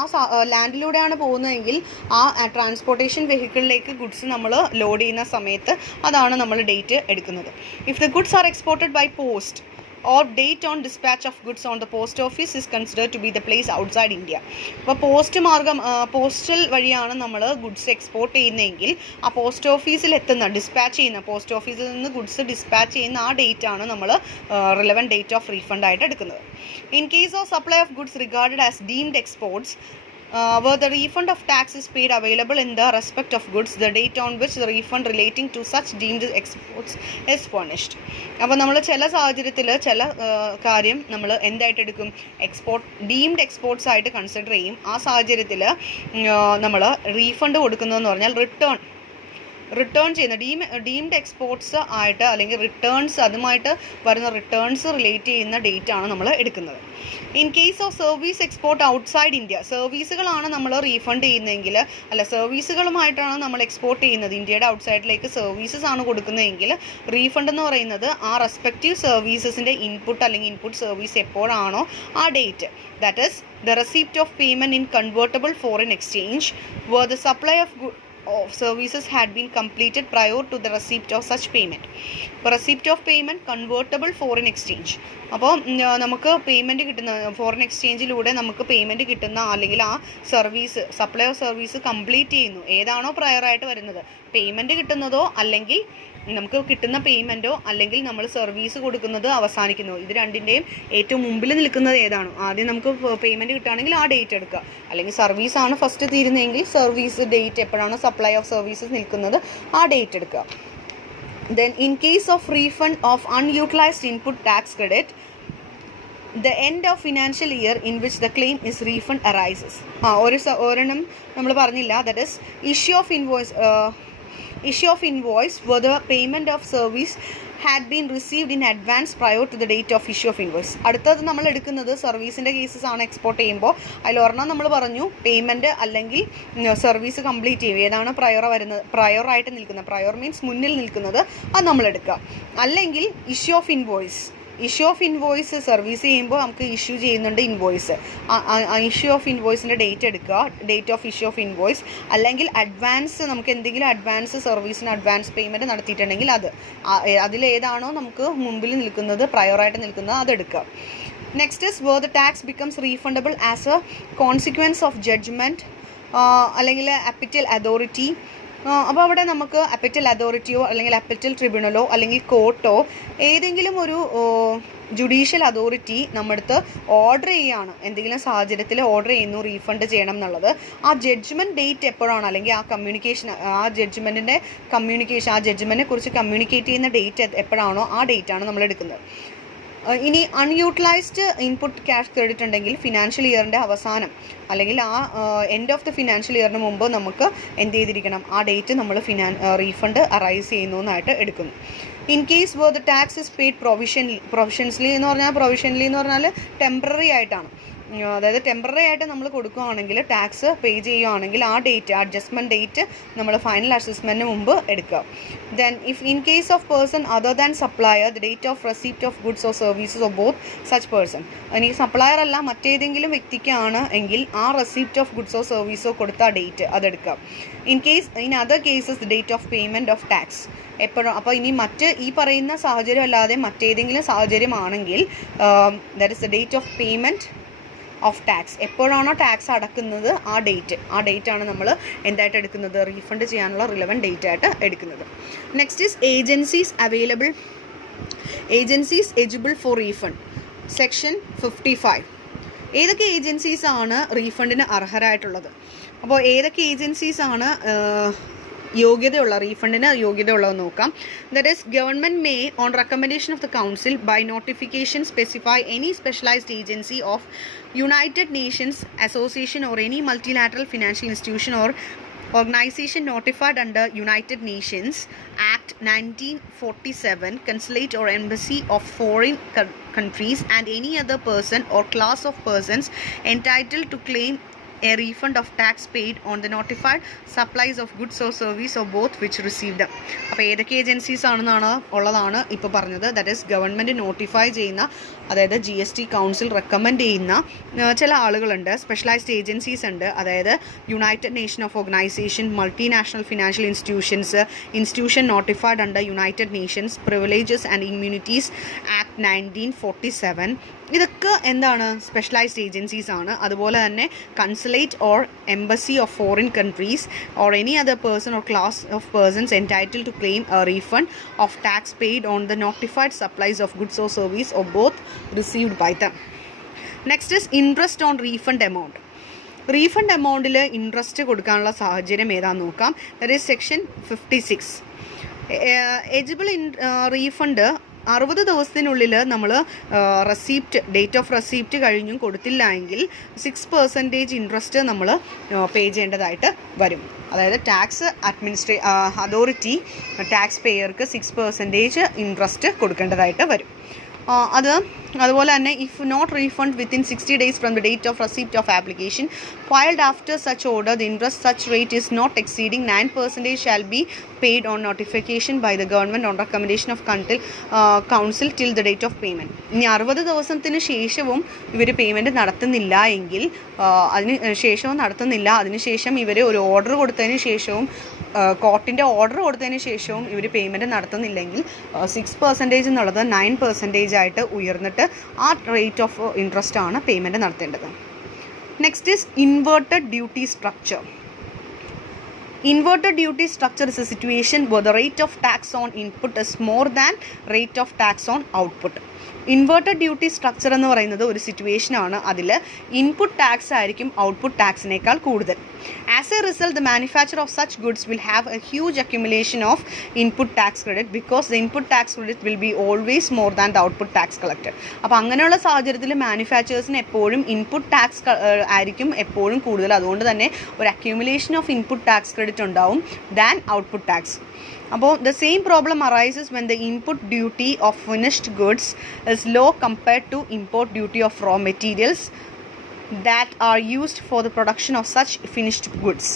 ലാൻഡിലൂടെയാണ് പോകുന്നതെങ്കിൽ ആ ട്രാൻസ്പോർട്ടേഷൻ വെഹിക്കിളിലേക്ക് ഗുഡ്സ് നമ്മൾ ലോഡ് ചെയ്യുന്ന സമയത്ത് അതാണ് നമ്മൾ ഡേറ്റ് എടുക്കുന്നത്. If the goods are exported by post or date on dispatch of goods on the post office is considered to be the place outside India. അപ്പോൾ പോസ്റ്റ് മാർഗം പോസ്റ്റൽ വഴിയാണ് നമ്മൾ ഗുഡ്സ് എക്സ്പോർട്ട് ചെയ്യുന്നതെങ്കിൽ ആ പോസ്റ്റ് ഓഫീസിൽ എത്തുന്ന ഡിസ്പാച്ച് ചെയ്യുന്ന പോസ്റ്റ് ഓഫീസിൽ നിന്ന് ഗുഡ്സ് ഡിസ്പാച്ച് ചെയ്യുന്ന ആ ഡേറ്റ് ആണ് നമ്മൾ റിലവൻറ്റ് ഡേറ്റ് ഓഫ് റീഫണ്ട് ആയിട്ട് എടുക്കുന്നത്. In case of supply of goods regarded as deemed exports where the refund of tax is paid available in the respect of goods, the date on which the refund relating to such deemed exports is furnished. അപ്പോൾ നമ്മൾ ചില സാഹചര്യത്തിൽ ചില കാര്യം നമ്മൾ എന്തായിട്ട് എടുക്കും, ഡീംഡ് എക്സ്പോർട്സ് ആയിട്ട് കൺസിഡർ ചെയ്യും. ആ സാഹചര്യത്തിൽ നമ്മൾ റീഫണ്ട് കൊടുക്കുന്നതെന്ന് പറഞ്ഞാൽ റിട്ടേൺ ചെയ്യുന്ന ഡീംഡ് എക്സ്പോർട്സ് ആയിട്ട് അല്ലെങ്കിൽ റിട്ടേൺസ്, അതുമായിട്ട് വരുന്ന റിട്ടേൺസ് റിലേറ്റ് ചെയ്യുന്ന ഡേറ്റ് ആണ് നമ്മൾ എടുക്കുന്നത്. In case of service export outside India, സർവീസുകളാണ് നമ്മൾ റീഫണ്ട് ചെയ്യുന്നതെങ്കിൽ, അല്ല സർവീസുകളുമായിട്ടാണ് നമ്മൾ എക്സ്പോർട്ട് ചെയ്യുന്നത്, ഇന്ത്യയുടെ ഔട്ട്സൈഡിലേക്ക് സർവീസസ് ആണ് കൊടുക്കുന്നതെങ്കിൽ റീഫണ്ട് എന്ന് പറയുന്നത് ആ റെസ്പെക്റ്റീവ് സർവീസസിൻ്റെ ഇൻപുട്ട് അല്ലെങ്കിൽ ഇൻപുട്ട് സർവീസ് എപ്പോഴാണോ ആ date, that is the receipt of payment in convertible foreign exchange where the supply of services had been completed prior to the receipt of such payment. Receipt of payment, convertible foreign exchange. അപ്പോൾ നമുക്ക് പേയ്മെൻറ്റ് കിട്ടുന്ന ഫോറിൻ എക്സ്ചേഞ്ചിലൂടെ നമുക്ക് പേയ്മെൻറ്റ് കിട്ടുന്ന അല്ലെങ്കിൽ ആ service supply of service complete ചെയ്യുന്നു, ഏതാണോ പ്രയറായിട്ട് വരുന്നത്, പേയ്മെൻറ്റ് കിട്ടുന്നതോ അല്ലെങ്കിൽ നമുക്ക് കിട്ടുന്ന പേയ്മെൻറ്റോ അല്ലെങ്കിൽ നമ്മൾ സർവീസ് കൊടുക്കുന്നത് അവസാനിക്കുന്നു, ഇത് രണ്ടിൻ്റെയും ഏറ്റവും മുമ്പിൽ നിൽക്കുന്നത് ഏതാണോ, ആദ്യം നമുക്ക് പേയ്മെൻറ്റ് കിട്ടുകയാണെങ്കിൽ ആ ഡേറ്റ് എടുക്കുക, അല്ലെങ്കിൽ സർവീസാണ് ഫസ്റ്റ് തീരുന്നതെങ്കിൽ സർവീസ് ഡേറ്റ് എപ്പോഴാണ് സപ്ലൈ ഓഫ് സർവീസസ് നിൽക്കുന്നത് ആ ഡേറ്റ് എടുക്കുക. Then in case of refund of unutilized input tax credit, the end of financial year in which the claim is refund arises. ഒരെണ്ണം നമ്മൾ പറഞ്ഞില്ല, that is issue of invoice where the payment of service had been received in advance prior to the date of issue of invoice. അടുത്തത് നമ്മൾ എടുക്കുന്നത് സർവീസിൻ്റെ കേസസ് ആണ്. എക്സ്പോർട്ട് ചെയ്യുമ്പോൾ അതിലൊരെണ്ണം നമ്മൾ പറഞ്ഞു പേയ്മെൻറ്റ് അല്ലെങ്കിൽ സർവീസ് കംപ്ലീറ്റ് ചെയ്യും, ഏതാണ് പ്രയോറായിട്ട് നിൽക്കുന്നത്, പ്രയോർ മീൻസ് മുന്നിൽ നിൽക്കുന്നത്, അത് നമ്മൾ എടുക്കുക. അല്ലെങ്കിൽ ഇഷ്യൂ ഓഫ് ഇൻവോയ്സ് സർവീസ് ചെയ്യുമ്പോൾ നമുക്ക് ഇഷ്യൂ ചെയ്യുന്നുണ്ട് ഇൻവോയ്സ്, ഇഷ്യൂ ഓഫ് ഇൻവോയ്സിൻ്റെ ഡേറ്റ് എടുക്കുക, date of issue of invoice. അല്ലെങ്കിൽ അഡ്വാൻസ്, നമുക്ക് എന്തെങ്കിലും അഡ്വാൻസ് സർവീസിന് അഡ്വാൻസ് പേയ്മെൻറ്റ് നടത്തിയിട്ടുണ്ടെങ്കിൽ അതിലേതാണോ നമുക്ക് മുമ്പിൽ നിൽക്കുന്നത്, പ്രയോറായിട്ട് നിൽക്കുന്നത്, അതെടുക്കുക. Next is where the tax becomes refundable as a consequence of judgement അല്ലെങ്കിൽ അപ്പിറ്റൽ അതോറിറ്റി. അപ്പോൾ അവിടെ നമുക്ക് അപ്പറ്റൽ അതോറിറ്റിയോ അല്ലെങ്കിൽ അപ്പറ്റൽ ട്രിബ്യൂണലോ അല്ലെങ്കിൽ കോർട്ടോ ഏതെങ്കിലും ഒരു ജുഡീഷ്യൽ അതോറിറ്റി നമ്മുടെ ഓർഡർ ചെയ്യുകയാണ്, എന്തെങ്കിലും സാഹചര്യത്തിൽ ഓർഡർ ചെയ്യുന്നു റീഫണ്ട് ചെയ്യണം എന്നുള്ളത്, ആ ജഡ്ജ്മെൻറ്റ് ഡേറ്റ് എപ്പോഴാണ് അല്ലെങ്കിൽ ആ കമ്മ്യൂണിക്കേഷൻ, ആ ജഡ്ജ്മെൻറ്റിൻ്റെ കമ്മ്യൂണിക്കേഷൻ, ആ ജഡ്ജ്മെൻറ്റിനെ കുറിച്ച് കമ്മ്യൂണിക്കേറ്റ് ചെയ്യുന്ന ഡേറ്റ് എപ്പോഴാണോ ആ ഡേറ്റാണ് നമ്മൾ എടുക്കുന്നത്. ഇനി അൺയൂട്ടിലൈസ്ഡ് ഇൻപുട്ട് ക്യാഷ് ക്രെഡിറ്റ് ഉണ്ടെങ്കിൽ ഫിനാൻഷ്യൽ ഇയറിൻ്റെ അവസാനം അല്ലെങ്കിൽ ആ എൻഡ് ഓഫ് ദ ഫിനാൻഷ്യൽ ഇയറിന് മുമ്പ് നമുക്ക് എന്ത് ചെയ്തിരിക്കണം, ആ ഡേറ്റ് നമ്മൾ റീഫണ്ട് അറൈസ് ചെയ്യുന്നു എന്നായിട്ട് എടുക്കുന്നു. In case where the tax is paid provisionally എന്ന് പറഞ്ഞാൽ ടെമ്പററി ആയിട്ടാണ്, അതായത് ടെമ്പററി ആയിട്ട് നമ്മൾ കൊടുക്കുകയാണെങ്കിൽ ടാക്സ് പേ ചെയ്യുകയാണെങ്കിൽ ആ ഡേറ്റ്, അഡ്ജസ്റ്റ്മെൻറ്റ് ഡേറ്റ് നമ്മൾ ഫൈനൽ അസസ്മെൻറ്റിന് മുമ്പ് എടുക്കുക. Then if in case of person other than supplier the date of receipt of goods or services of both such person, ഇനി സപ്ലയർ അല്ല മറ്റേതെങ്കിലും വ്യക്തിക്കാണ് എങ്കിൽ ആ റെസിപ്റ്റ് ഓഫ് ഗുഡ്സോ സർവീസോ കൊടുത്ത ദേറ്റ് അതെടുക്കുക. In other cases the date of payment of tax എപ്പോഴും. അപ്പോൾ ഇനി ഈ പറയുന്ന സാഹചര്യം അല്ലാതെ മറ്റേതെങ്കിലും സാഹചര്യമാണെങ്കിൽ that is the date of payment of tax, എപ്പോഴാണോ ടാക്സ് അടക്കുന്നത് ആ ഡേറ്റ് ആണ് നമ്മൾ എന്തായിട്ട് എടുക്കുന്നത്, റീഫണ്ട് ചെയ്യാനുള്ള റിലവൻറ്റ് ഡേറ്റ് ആയിട്ട് എടുക്കുന്നത്. Next is agencies eligible for refund, section 55. ഏതൊക്കെ ഏജൻസീസാണ് റീഫണ്ടിന് അർഹരായിട്ടുള്ളത്, അപ്പോൾ ഏതൊക്കെ ഏജൻസീസാണ് റീഫണ്ടിന് യോഗ്യതയുള്ളതെന്ന് നോക്കാം. That is government may on recommendation of the council by notification specify any specialised agency of United Nations association or any multilateral financial institution or organization notified under United Nations Act 1947, consulate or embassy of foreign countries and any other person or class of persons entitled to claim a refund of tax paid on the notified supplies of goods or service or both which received them. അപ്പോൾ ഏതൊക്കെ ഏജൻസീസ് ആണെന്നാണ് ഉള്ളതാണ് ഇപ്പോൾ പറഞ്ഞത്. ദാറ്റ് ഈസ് ഗവൺമെൻറ് നോട്ടിഫൈ ചെയ്യുന്ന, അതായത് GST കൗൺസിൽ റെക്കമെൻഡ് ചെയ്യുന്ന ചില ആളുകളുണ്ട്. സ്പെഷ്യലൈസ്ഡ് ഏജൻസീസ് ഉണ്ട്, അതായത് United Nation of organisation, multinational financial institution notified under United Nations, privileges and immunities act 1947. ഇതൊക്കെ എന്താണ്? സ്പെഷ്യലൈസ്ഡ് ഏജൻസീസ് ആണ്. അതുപോലെ തന്നെ consulate or embassy of foreign countries or any other person or class of persons entitle to claim a refund of tax paid on the notified supplies of goods or service or both received by them. Next is interest on refund amount. Refund എമൗണ്ടിൽ interest കൊടുക്കാനുള്ള സാഹചര്യം ഏതാണെന്ന് നോക്കാം. That is section 56. Eligible refund 60 ദിവസത്തിനുള്ളിൽ നമ്മൾ ഡേറ്റ് ഓഫ് റെസീപ്റ്റ് കഴിഞ്ഞും കൊടുത്തില്ല എങ്കിൽ 6% ഇൻട്രസ്റ്റ് നമ്മൾ പേ ചെയ്യേണ്ടതായിട്ട് വരും. അതായത് ടാക്സ് അതോറിറ്റി ടാക്സ് പേയർക്ക് 6% ഇൻട്രസ്റ്റ് കൊടുക്കേണ്ടതായിട്ട് വരും. അതുപോലെ തന്നെ if not refund within 60 days from the date of receipt of application filed after such order the interest such rate is not exceeding 9% shall be paid on notification by the government on recommendation of council till the date of payment. ഇനി 60 ദിവസത്തിന് ശേഷവും ഇവർ പേയ്മെൻറ്റ് നടത്തുന്നില്ല എങ്കിൽ അതിനുശേഷം ഇവർ ഒരു ഓർഡർ കൊടുത്തതിന് ശേഷവും കോർട്ടിൻ്റെ ഓർഡർ കൊടുത്തതിന് ശേഷവും ഇവർ പേയ്മെൻറ്റ് നടത്തുന്നില്ലെങ്കിൽ 6% എന്നുള്ളത് 9% ആയിട്ട് ഉയർന്നിട്ട് ആ റേറ്റ് ഓഫ് ഇൻട്രസ്റ്റ് ആണ് പേയ്മെൻറ്റ് നടത്തേണ്ടത്. Next is inverted duty structure. Inverted duty structure is a situation where the rate of tax on input is more than rate of tax on output. Inverted duty structure എന്ന് പറയുന്നത് ഒരു സിറ്റുവേഷനാണ്. അതിൽ ഇൻപുട്ട് ടാക്സ് ആയിരിക്കും ഔട്ട്പുട്ട് ടാക്സിനേക്കാൾ കൂടുതൽ. As A result the manufacture of such goods will have A huge accumulation of input tax credit because the input tax credit will be always more than the output tax collected. അപ്പോൾ അങ്ങനെയുള്ള സാഹചര്യത്തിൽ മാനുഫാക്ചേഴ്സിന് എപ്പോഴും ഇൻപുട്ട് ടാക്സ് ആയിരിക്കും എപ്പോഴും കൂടുതൽ. അതുകൊണ്ട് തന്നെ ഒരു accumulation of input tax credit ഉണ്ടാവും ദാൻ ഔട്ട്പുട്ട് ടാക്സ്. അപ്പോൾ the same problem arises when the input duty of finished goods is low compared to import duty of raw materials that are used for the production of such finished goods.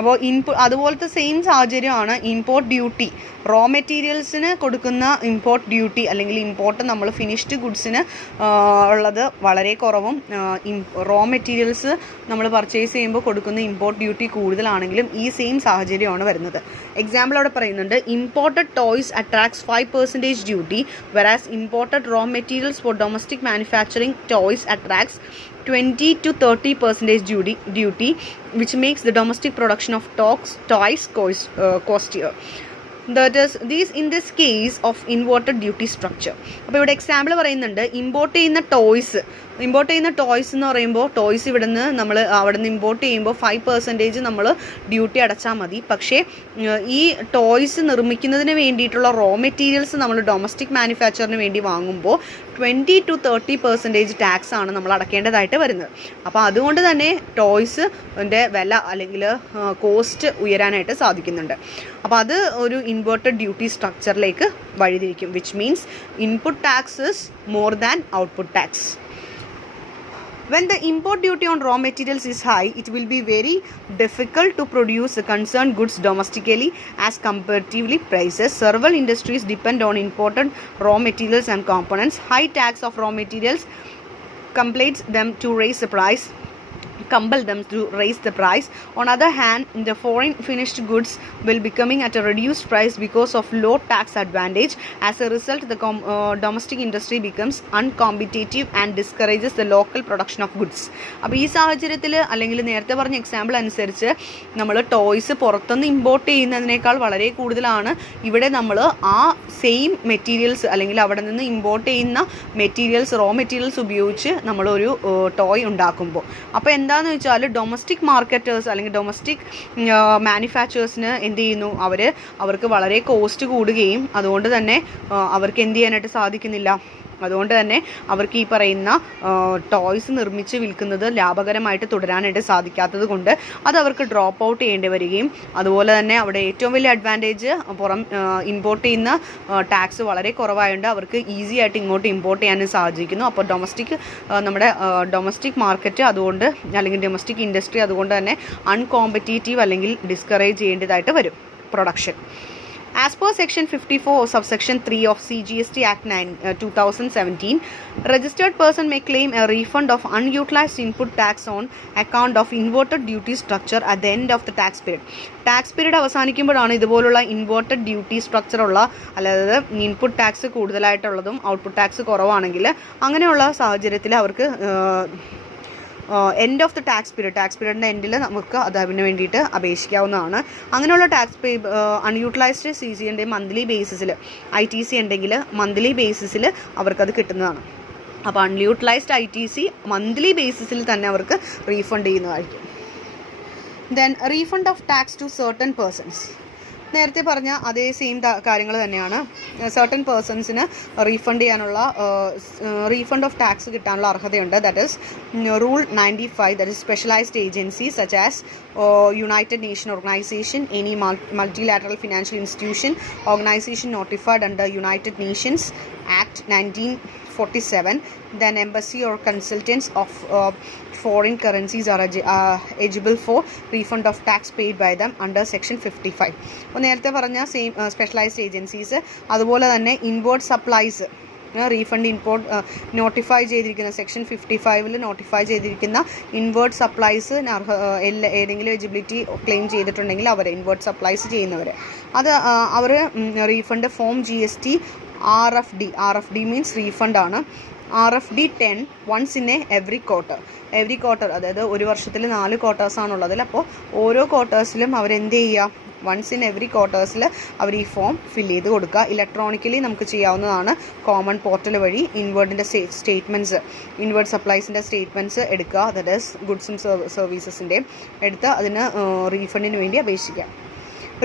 അപ്പോൾ അതുപോലത്തെ സെയിം സാഹചര്യമാണ് ഇമ്പോർട്ട് ഡ്യൂട്ടി. റോ മെറ്റീരിയൽസിന് കൊടുക്കുന്ന ഇമ്പോർട്ട് ഡ്യൂട്ടി അല്ലെങ്കിൽ ഇമ്പോർട്ട് നമ്മൾ ഫിനിഷ്ഡ് ഗുഡ്സിന് ഉള്ളത് വളരെ കുറവും റോ മെറ്റീരിയൽസ് നമ്മൾ പർച്ചേസ് ചെയ്യുമ്പോൾ കൊടുക്കുന്ന ഇമ്പോർട്ട് ഡ്യൂട്ടി കൂടുതലാണെങ്കിലും ഈ സെയിം സാഹചര്യമാണ് വരുന്നത്. എക്സാമ്പിൾ അവിടെ പറയുന്നുണ്ട്, imported toys attracts 5% duty versus imported raw materials for domestic manufacturing toys attracts 20 to 30% duty, which makes the domestic production of toys costlier. That is in this case of inverted duty structure. അപ്പോൾ ഇവിടെ എക്സാമ്പിൾ പറയുന്നുണ്ട്, ഇമ്പോർട്ട് ചെയ്യുന്ന ടോയ്സ് എന്ന് പറയുമ്പോൾ ടോയ്സ് അവിടെ നിന്ന് ഇമ്പോർട്ട് ചെയ്യുമ്പോൾ 5% നമ്മൾ ഡ്യൂട്ടി അടച്ചാൽ മതി. പക്ഷേ ഈ ടോയ്സ് നിർമ്മിക്കുന്നതിന് വേണ്ടിയിട്ടുള്ള റോ മെറ്റീരിയൽസ് നമ്മൾ ഡൊമസ്റ്റിക് മാനുഫാക്ചറിന് വേണ്ടി വാങ്ങുമ്പോൾ 20 to 30% ടാക്സ് ആണ് നമ്മൾ അടക്കേണ്ടതായിട്ട് വരുന്നത്. അപ്പോൾ അതുകൊണ്ട് തന്നെ ടോയ്സിൻ്റെ വില അല്ലെങ്കിൽ കോസ്റ്റ് ഉയരാനായിട്ട് സാധിക്കുന്നുണ്ട്. അപ്പോൾ അത് ഒരു ഇൻവേർട്ടഡ് ഡ്യൂട്ടി സ്ട്രക്ചറിലേക്ക് വഴിതിരിക്കും, which means input tax is more than output tax. When the import duty on raw materials is high, it will be very difficult to produce the concerned goods domestically as comparatively prices. Several industries depend on imported raw materials and components. High tax of raw materials compels them to raise the price. On other hand, the foreign finished goods will becoming at a reduced price because of low tax advantage. As a result, the domestic industry becomes uncompetitive and discourages the local production of goods. അപ്പോൾ ഈ സാഹചര്യത്തിൽ അല്ലെങ്കിൽ നേരത്തെ പറഞ്ഞ എക്സാമ്പിൾ അനുസരിച്ച് നമ്മൾ ടോയ്സ് പുറത്തുനിന്ന് ഇമ്പോർട്ട് ചെയ്യുന്നതിനേക്കാൾ വളരെ കൂടുതലാണ് ഇവിടെ നമ്മൾ ആ സെയിം മെറ്റീരിയൽസ് അല്ലെങ്കിൽ അവിടെ നിന്ന് ഇമ്പോർട്ട് ചെയ്യുന്ന റോ മെറ്റീരിയൽസ് ഉപയോഗിച്ച് നമ്മളൊരു ടോയ് ഉണ്ടാക്കുമ്പോൾ. അപ്പോൾ എന്താണെന്ന് വെച്ചാൽ ഡൊമസ്റ്റിക് മാർക്കറ്റേഴ്സ് അല്ലെങ്കിൽ ഡൊമസ്റ്റിക് മാനുഫാക്ചേഴ്സിന് എന്ത് ചെയ്യുന്നു, അവർക്ക് വളരെ കോസ്റ്റ് കൂടുകയും അതുകൊണ്ട് തന്നെ അവർക്ക് എന്ത് ചെയ്യാനായിട്ട് സാധിക്കുന്നില്ല, അതുകൊണ്ട് തന്നെ അവർക്ക് ഈ പറയുന്ന ടോയ്സ് നിർമ്മിച്ച് വിൽക്കുന്നത് ലാഭകരമായിട്ട് തുടരാനായിട്ട് സാധിക്കാത്തത് കൊണ്ട് അത് അവർക്ക് ഡ്രോപ്പ് ഔട്ട് ചെയ്യേണ്ടി വരികയും അതുപോലെ തന്നെ അവിടെ ഏറ്റവും വലിയ അഡ്വാൻറ്റേജ് ഇമ്പോർട്ട് ചെയ്യുന്ന ടാക്സ് വളരെ കുറവായതുകൊണ്ട് അവർക്ക് ഈസി ആയിട്ട് ഇങ്ങോട്ട് ഇമ്പോർട്ട് ചെയ്യാനും സാധിക്കുന്നു. അപ്പോൾ നമ്മുടെ ഡൊമസ്റ്റിക് മാർക്കറ്റ് അതുകൊണ്ട് അല്ലെങ്കിൽ ഡൊമസ്റ്റിക് ഇൻഡസ്ട്രി അതുകൊണ്ട് തന്നെ അൺകോമ്പറ്റീറ്റീവ് അല്ലെങ്കിൽ ഡിസ്കറേജ് ചെയ്യേണ്ടതായിട്ട് വരും production. As per Section 54 subsection 3 of CGST Act 2017, registered person may claim a refund of unutilized input tax on account of inverted duty structure at the end of the tax period. Tax period അവസാനിക്കുമ്പോഴാണ് ഇതുപോലുള്ള ഇൻവേർട്ടഡ് ഡ്യൂട്ടി സ്ട്രക്ചർ ഉള്ള, അതായത് ഇൻപുട്ട് ടാക്സ് കൂടുതലായിട്ടുള്ളതും ഔട്ട്പുട്ട് ടാക്സ് കുറവാണെങ്കിൽ അങ്ങനെയുള്ള സാഹചര്യത്തിൽ അവർക്ക് എൻഡ് ഓഫ് ദ ടാക്സ് പീരീഡിൻ്റെ എൻഡിൽ നമുക്ക് അതിന് വേണ്ടിയിട്ട് അപേക്ഷിക്കാവുന്നതാണ്. അങ്ങനെയുള്ള അൺയൂട്ടിലൈസ്ഡ് CGൻ്റെ മന്ത്ലി ബേസിസിൽ ITC ഉണ്ടെങ്കിൽ മന്ത്ലി ബേസിസിൽ അവർക്കത് കിട്ടുന്നതാണ്. അപ്പോൾ അൺയൂട്ടിലൈസ്ഡ് ITC മന്ത്ലി ബേസിസിൽ തന്നെ അവർക്ക് റീഫണ്ട് ചെയ്യുന്നതായിരിക്കും. Then refund of tax to certain persons. നേരത്തെ പറഞ്ഞ അതേ സെയിം കാര്യങ്ങൾ തന്നെയാണ്. സർട്ടൻ പേഴ്സൺസിന് റീഫണ്ട് ഓഫ് ടാക്സ് കിട്ടാനുള്ള അർഹതയുണ്ട്. That is rule 95, that is specialised agency such as United Nation organisation, any multilateral financial institution, organisation notified under United Nations act 1947, then embassy or consultants of foreign currencies are eligible for refund of tax paid by them under section 55. അപ്പോൾ നേരത്തെ പറഞ്ഞ സെയിം സ്പെഷ്യലൈസ്ഡ് ഏജൻസീസ്, അതുപോലെ തന്നെ invert supplies refund import notify ചെയ്തിരിക്കുന്ന സെക്ഷൻ 55 നോട്ടിഫൈ ചെയ്തിരിക്കുന്ന ഇൻവേർട്ട് സപ്ലൈസ് ഏതെങ്കിലും എലിജിബിലിറ്റി ക്ലെയിം ചെയ്തിട്ടുണ്ടെങ്കിൽ അവർ ഇൻവേർട്ട് സപ്ലൈസ് ചെയ്യുന്നവർ അവർ refund form GST RFD means refund ആണ്. RFD 10 once in every quarter, അതായത് ഒരു വർഷത്തിൽ 4 ക്വാർട്ടേഴ്സാണുള്ളതിൽ. അപ്പോൾ ഓരോ ക്വാർട്ടേഴ്സിലും അവരെന്ത് ചെയ്യുക, വൺസ് ഇൻ എവറി ക്വാർട്ടേഴ്സിൽ അവർ ഈ ഫോം ഫില്ല് ചെയ്ത് കൊടുക്കുക. ഇലക്ട്രോണിക്കലി നമുക്ക് ചെയ്യാവുന്നതാണ്. കോമൺ പോർട്ടൽ വഴി ഇൻവേർട്ട് സപ്ലൈസിൻ്റെ സ്റ്റേറ്റ്മെൻറ്റ്സ് എടുക്കുക, ദാറ്റ് ഈസ് ഗുഡ്സും സർവീസസിൻ്റെ എടുത്ത് അതിന് റീഫണ്ടിന് വേണ്ടി അപേക്ഷിക്കാം.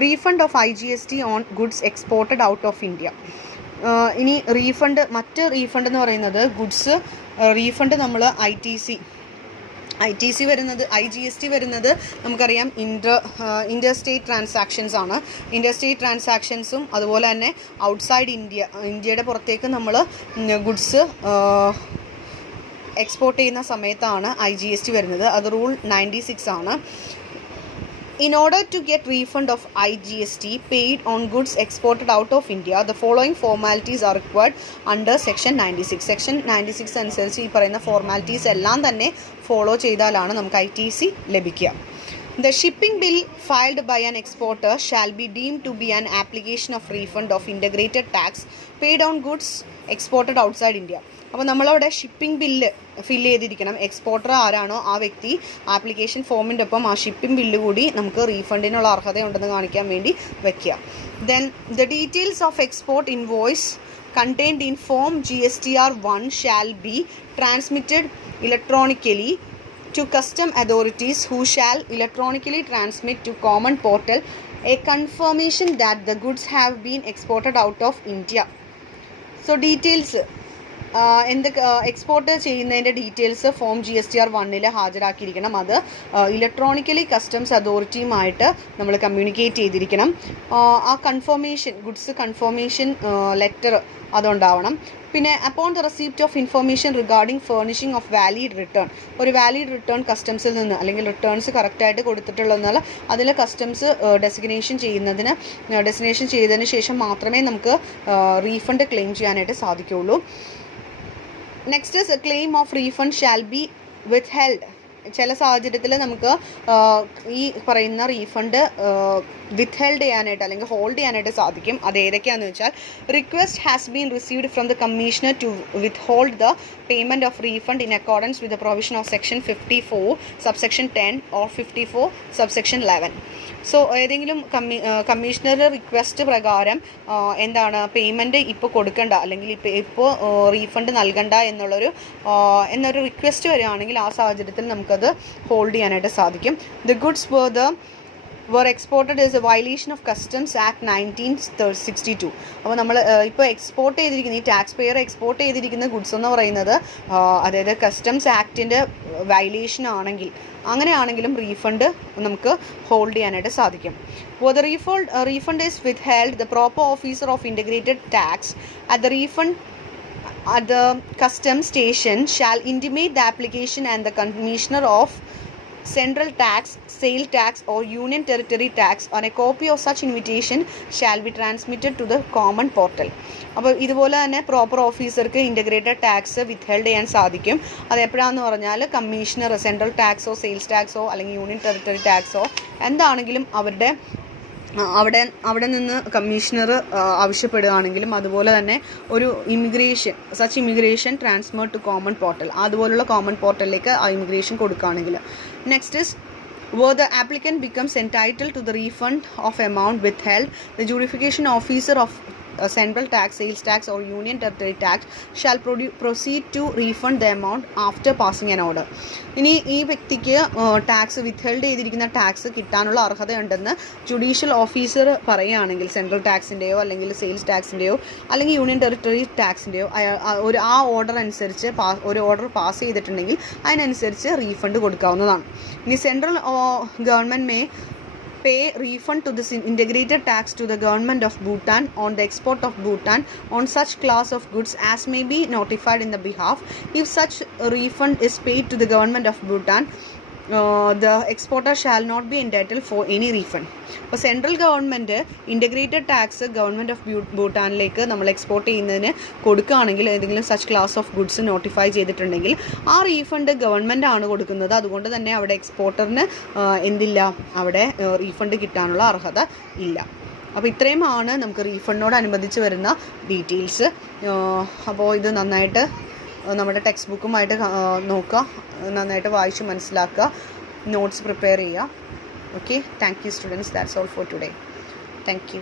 Refund of IGST on goods exported out of India. ഇനി മറ്റ് റീഫണ്ട് എന്ന് പറയുന്നത് ഗുഡ്സ് റീഫണ്ട് നമ്മൾ ITC വരുന്നത്, IGST വരുന്നത് നമുക്കറിയാം ഇൻ്റർസ്റ്റേറ്റ് ട്രാൻസാക്ഷൻസ് ആണ്. ഇൻ്റർസ്റ്റേറ്റ് ട്രാൻസാക്ഷൻസും അതുപോലെ തന്നെ ഔട്ട്സൈഡ് ഇന്ത്യയുടെ പുറത്തേക്ക് നമ്മൾ ഗുഡ്സ് എക്സ്പോർട്ട് ചെയ്യുന്ന സമയത്താണ് IGST വരുന്നത്. അത് റൂൾ 96 ആണ്. In order to get refund of IGST paid on goods exported out of India, the following formalities are required under Section 96. Section 96 അനുസരിച്ച് ഈ പറയുന്ന ഫോർമാലിറ്റീസ് എല്ലാം തന്നെ ഫോളോ ചെയ്താലാണ് നമുക്ക് ITC ലഭിക്കുക. The shipping bill filed by an exporter shall be deemed to be an application of refund of integrated tax paid on goods exported outside India. അപ്പോൾ നമ്മളവിടെ ഷിപ്പിംഗ് ബില്ല് ഫില്ല് ചെയ്തിരിക്കണം. എക്സ്പോർട്ടർ ആരാണോ ആ വ്യക്തി ആപ്ലിക്കേഷൻ ഫോമിൻ്റെ ഒപ്പം ആ ഷിപ്പിംഗ് ബില്ല് കൂടി നമുക്ക് റീഫണ്ടിനുള്ള അർഹതയുണ്ടെന്ന് കാണിക്കാൻ വേണ്ടി വയ്ക്കുക. Then the details of export invoice contained in form GSTR 1 shall be transmitted electronically to custom authorities, who shall electronically transmit to common portal a confirmation that the goods have been exported out of India. So details export ചെയ്യുന്നതിൻ്റെ ഡീറ്റെയിൽസ് ഫോം GSTR 1 ഹാജരാക്കിയിരിക്കണം. അത് ഇലക്ട്രോണിക്കലി കസ്റ്റംസ് അതോറിറ്റിയുമായിട്ട് നമ്മൾ കമ്മ്യൂണിക്കേറ്റ് ചെയ്തിരിക്കണം. ആ കൺഫർമേഷൻ ഗുഡ്സ് കൺഫർമേഷൻ ലെറ്റർ അതുണ്ടാവണം. പിന്നെ upon the receipt of information regarding furnishing of valid return, ഒരു വാലിഡ് റിട്ടേൺ കസ്റ്റംസിൽ നിന്ന് അല്ലെങ്കിൽ റിട്ടേൺസ് കറക്റ്റായിട്ട് കൊടുത്തിട്ടുള്ളതെന്നാൽ അതിൽ കസ്റ്റംസ് ഡെസിഗ്നേഷൻ ചെയ്തതിന് ശേഷം മാത്രമേ നമുക്ക് റീഫണ്ട് ക്ലെയിം ചെയ്യാനായിട്ട് സാധിക്കുകയുള്ളൂ. Next is claim of refund shall be withheld. ചില സാഹചര്യത്തിൽ നമുക്ക് ഈ പറയുന്ന റീഫണ്ട് വിത്ത്ഹെൽഡ് ചെയ്യാനായിട്ട് അല്ലെങ്കിൽ ഹോൾഡ് ചെയ്യാനായിട്ട് സാധിക്കും. അത് ഏതൊക്കെയാണെന്ന് വെച്ചാൽ, request has been received from the commissioner to withhold the payment of refund in accordance with the provision of section 54 subsection 10 or 54 subsection 11. So ഏതെങ്കിലും കമ്മീഷണർ റിക്വസ്റ്റ് പ്രകാരം എന്താണ് പേയ്മെൻറ്റ് ഇപ്പോൾ കൊടുക്കണ്ട അല്ലെങ്കിൽ ഇപ്പോൾ റീഫണ്ട് നൽകണ്ട എന്നൊരു റിക്വസ്റ്റ് വരികയാണെങ്കിൽ ആ സാഹചര്യത്തിൽ നമുക്കത് ഹോൾഡ് ചെയ്യാനായിട്ട് സാധിക്കും. The goods where the were exported is a violation of Customs Act 1962. അപ്പോൾ നമ്മൾ ഇപ്പോൾ എക്സ്പോർട്ട് ചെയ്തിരിക്കുന്ന ഈ ടാക്സ് പെയർ എക്സ്പോർട്ട് ചെയ്തിരിക്കുന്ന ഗുഡ്സ് എന്ന് പറയുന്നത് അതായത് കസ്റ്റംസ് ആക്ടിൻ്റെ വയലേഷൻ ആണെങ്കിൽ അങ്ങനെയാണെങ്കിലും റീഫണ്ട് നമുക്ക് ഹോൾഡ് ചെയ്യാനായിട്ട് സാധിക്കും. For the refund is withheld, the proper officer of integrated tax at the customs station shall intimate the application and the commissioner of central tax, sale tax or union territory tax on a copy of such invitation shall be transmitted to the common portal. അപ്പോൾ ഇതുപോലെ തന്നെ പ്രോപ്പർ ഓഫീസർക്ക് ഇൻ്റഗ്രേറ്റഡ് ടാക്സ് വിത്ത്ഹെൽഡ് ചെയ്യാൻ സാധിക്കും. അത് എപ്പോഴാണെന്ന് പറഞ്ഞാൽ കമ്മീഷണർ സെൻട്രൽ ടാക്സോ സെയിൽസ് ടാക്സോ അല്ലെങ്കിൽ യൂണിയൻ ടെറിട്ടറി ടാക്സോ എന്താണെങ്കിലും അവിടെ നിന്ന് കമ്മീഷണർ ആവശ്യപ്പെടുകയാണെങ്കിലും അതുപോലെ തന്നെ ഒരു immigration transfer to common portal അതുപോലുള്ള കോമൺ പോർട്ടലിലേക്ക് ആ ഇമിഗ്രേഷൻ കൊടുക്കുകയാണെങ്കിൽ. Next is where the applicant becomes entitled to the refund of amount withheld, the jurisdiction officer of central tax, sales tax or union territory tax shall proceed to refund the amount after passing an order. ഇനി ഈ വ്യക്തിക്ക് ടാക്സ് വിത്ത്ഹെൽഡ് ചെയ്തിരിക്കുന്ന ടാക്സ് കിട്ടാനുള്ള അർഹതയുണ്ടെന്ന് ജുഡീഷ്യൽ ഓഫീസർ പറയുകയാണെങ്കിൽ സെൻട്രൽ ടാക്സിൻ്റെയോ അല്ലെങ്കിൽ സെയിൽസ് ടാക്സിൻ്റെയോ അല്ലെങ്കിൽ യൂണിയൻ ടെറിട്ടറി ടാക്സിൻ്റെയോ ആ ഓർഡർ അനുസരിച്ച് ഒരു ഓർഡർ പാസ് ചെയ്തിട്ടുണ്ടെങ്കിൽ അതിനനുസരിച്ച് റീഫണ്ട് കൊടുക്കാവുന്നതാണ്. ഇനി central government pay refund to this integrated tax to the government of Bhutan on the export of Bhutan on such class of goods as may be notified in the behalf. If such refund is paid to the government of Bhutan, the exporter shall not be entitled for any refund. അപ്പോൾ central government integrated tax government of ഭൂട്ടാനിലേക്ക് നമ്മൾ എക്സ്പോർട്ട് ചെയ്യുന്നതിന് കൊടുക്കുകയാണെങ്കിൽ ഏതെങ്കിലും such class of goods notify ചെയ്തിട്ടുണ്ടെങ്കിൽ ആ റീഫണ്ട് ഗവൺമെൻറ് ആണ് കൊടുക്കുന്നത്. അതുകൊണ്ട് തന്നെ അവിടെ എക്സ്പോർട്ടറിന് എന്തില്ല, അവിടെ റീഫണ്ട് കിട്ടാനുള്ള അർഹത ഇല്ല. അപ്പോൾ ഇത്രയുമാണ് നമുക്ക് റീഫണ്ടിനോടനുബന്ധിച്ച് വരുന്ന ഡീറ്റെയിൽസ്. അപ്പോൾ ഇത് നന്നായിട്ട് നമ്മുടെ ടെക്സ്റ്റ് ബുക്കുമായിട്ട് നോക്കുക, നന്നായിട്ട് വായിച്ച് മനസ്സിലാക്കുക, നോട്ട്സ് പ്രിപ്പയർ ചെയ്യുക. Okay, thank you students, that's all for today. Thank you.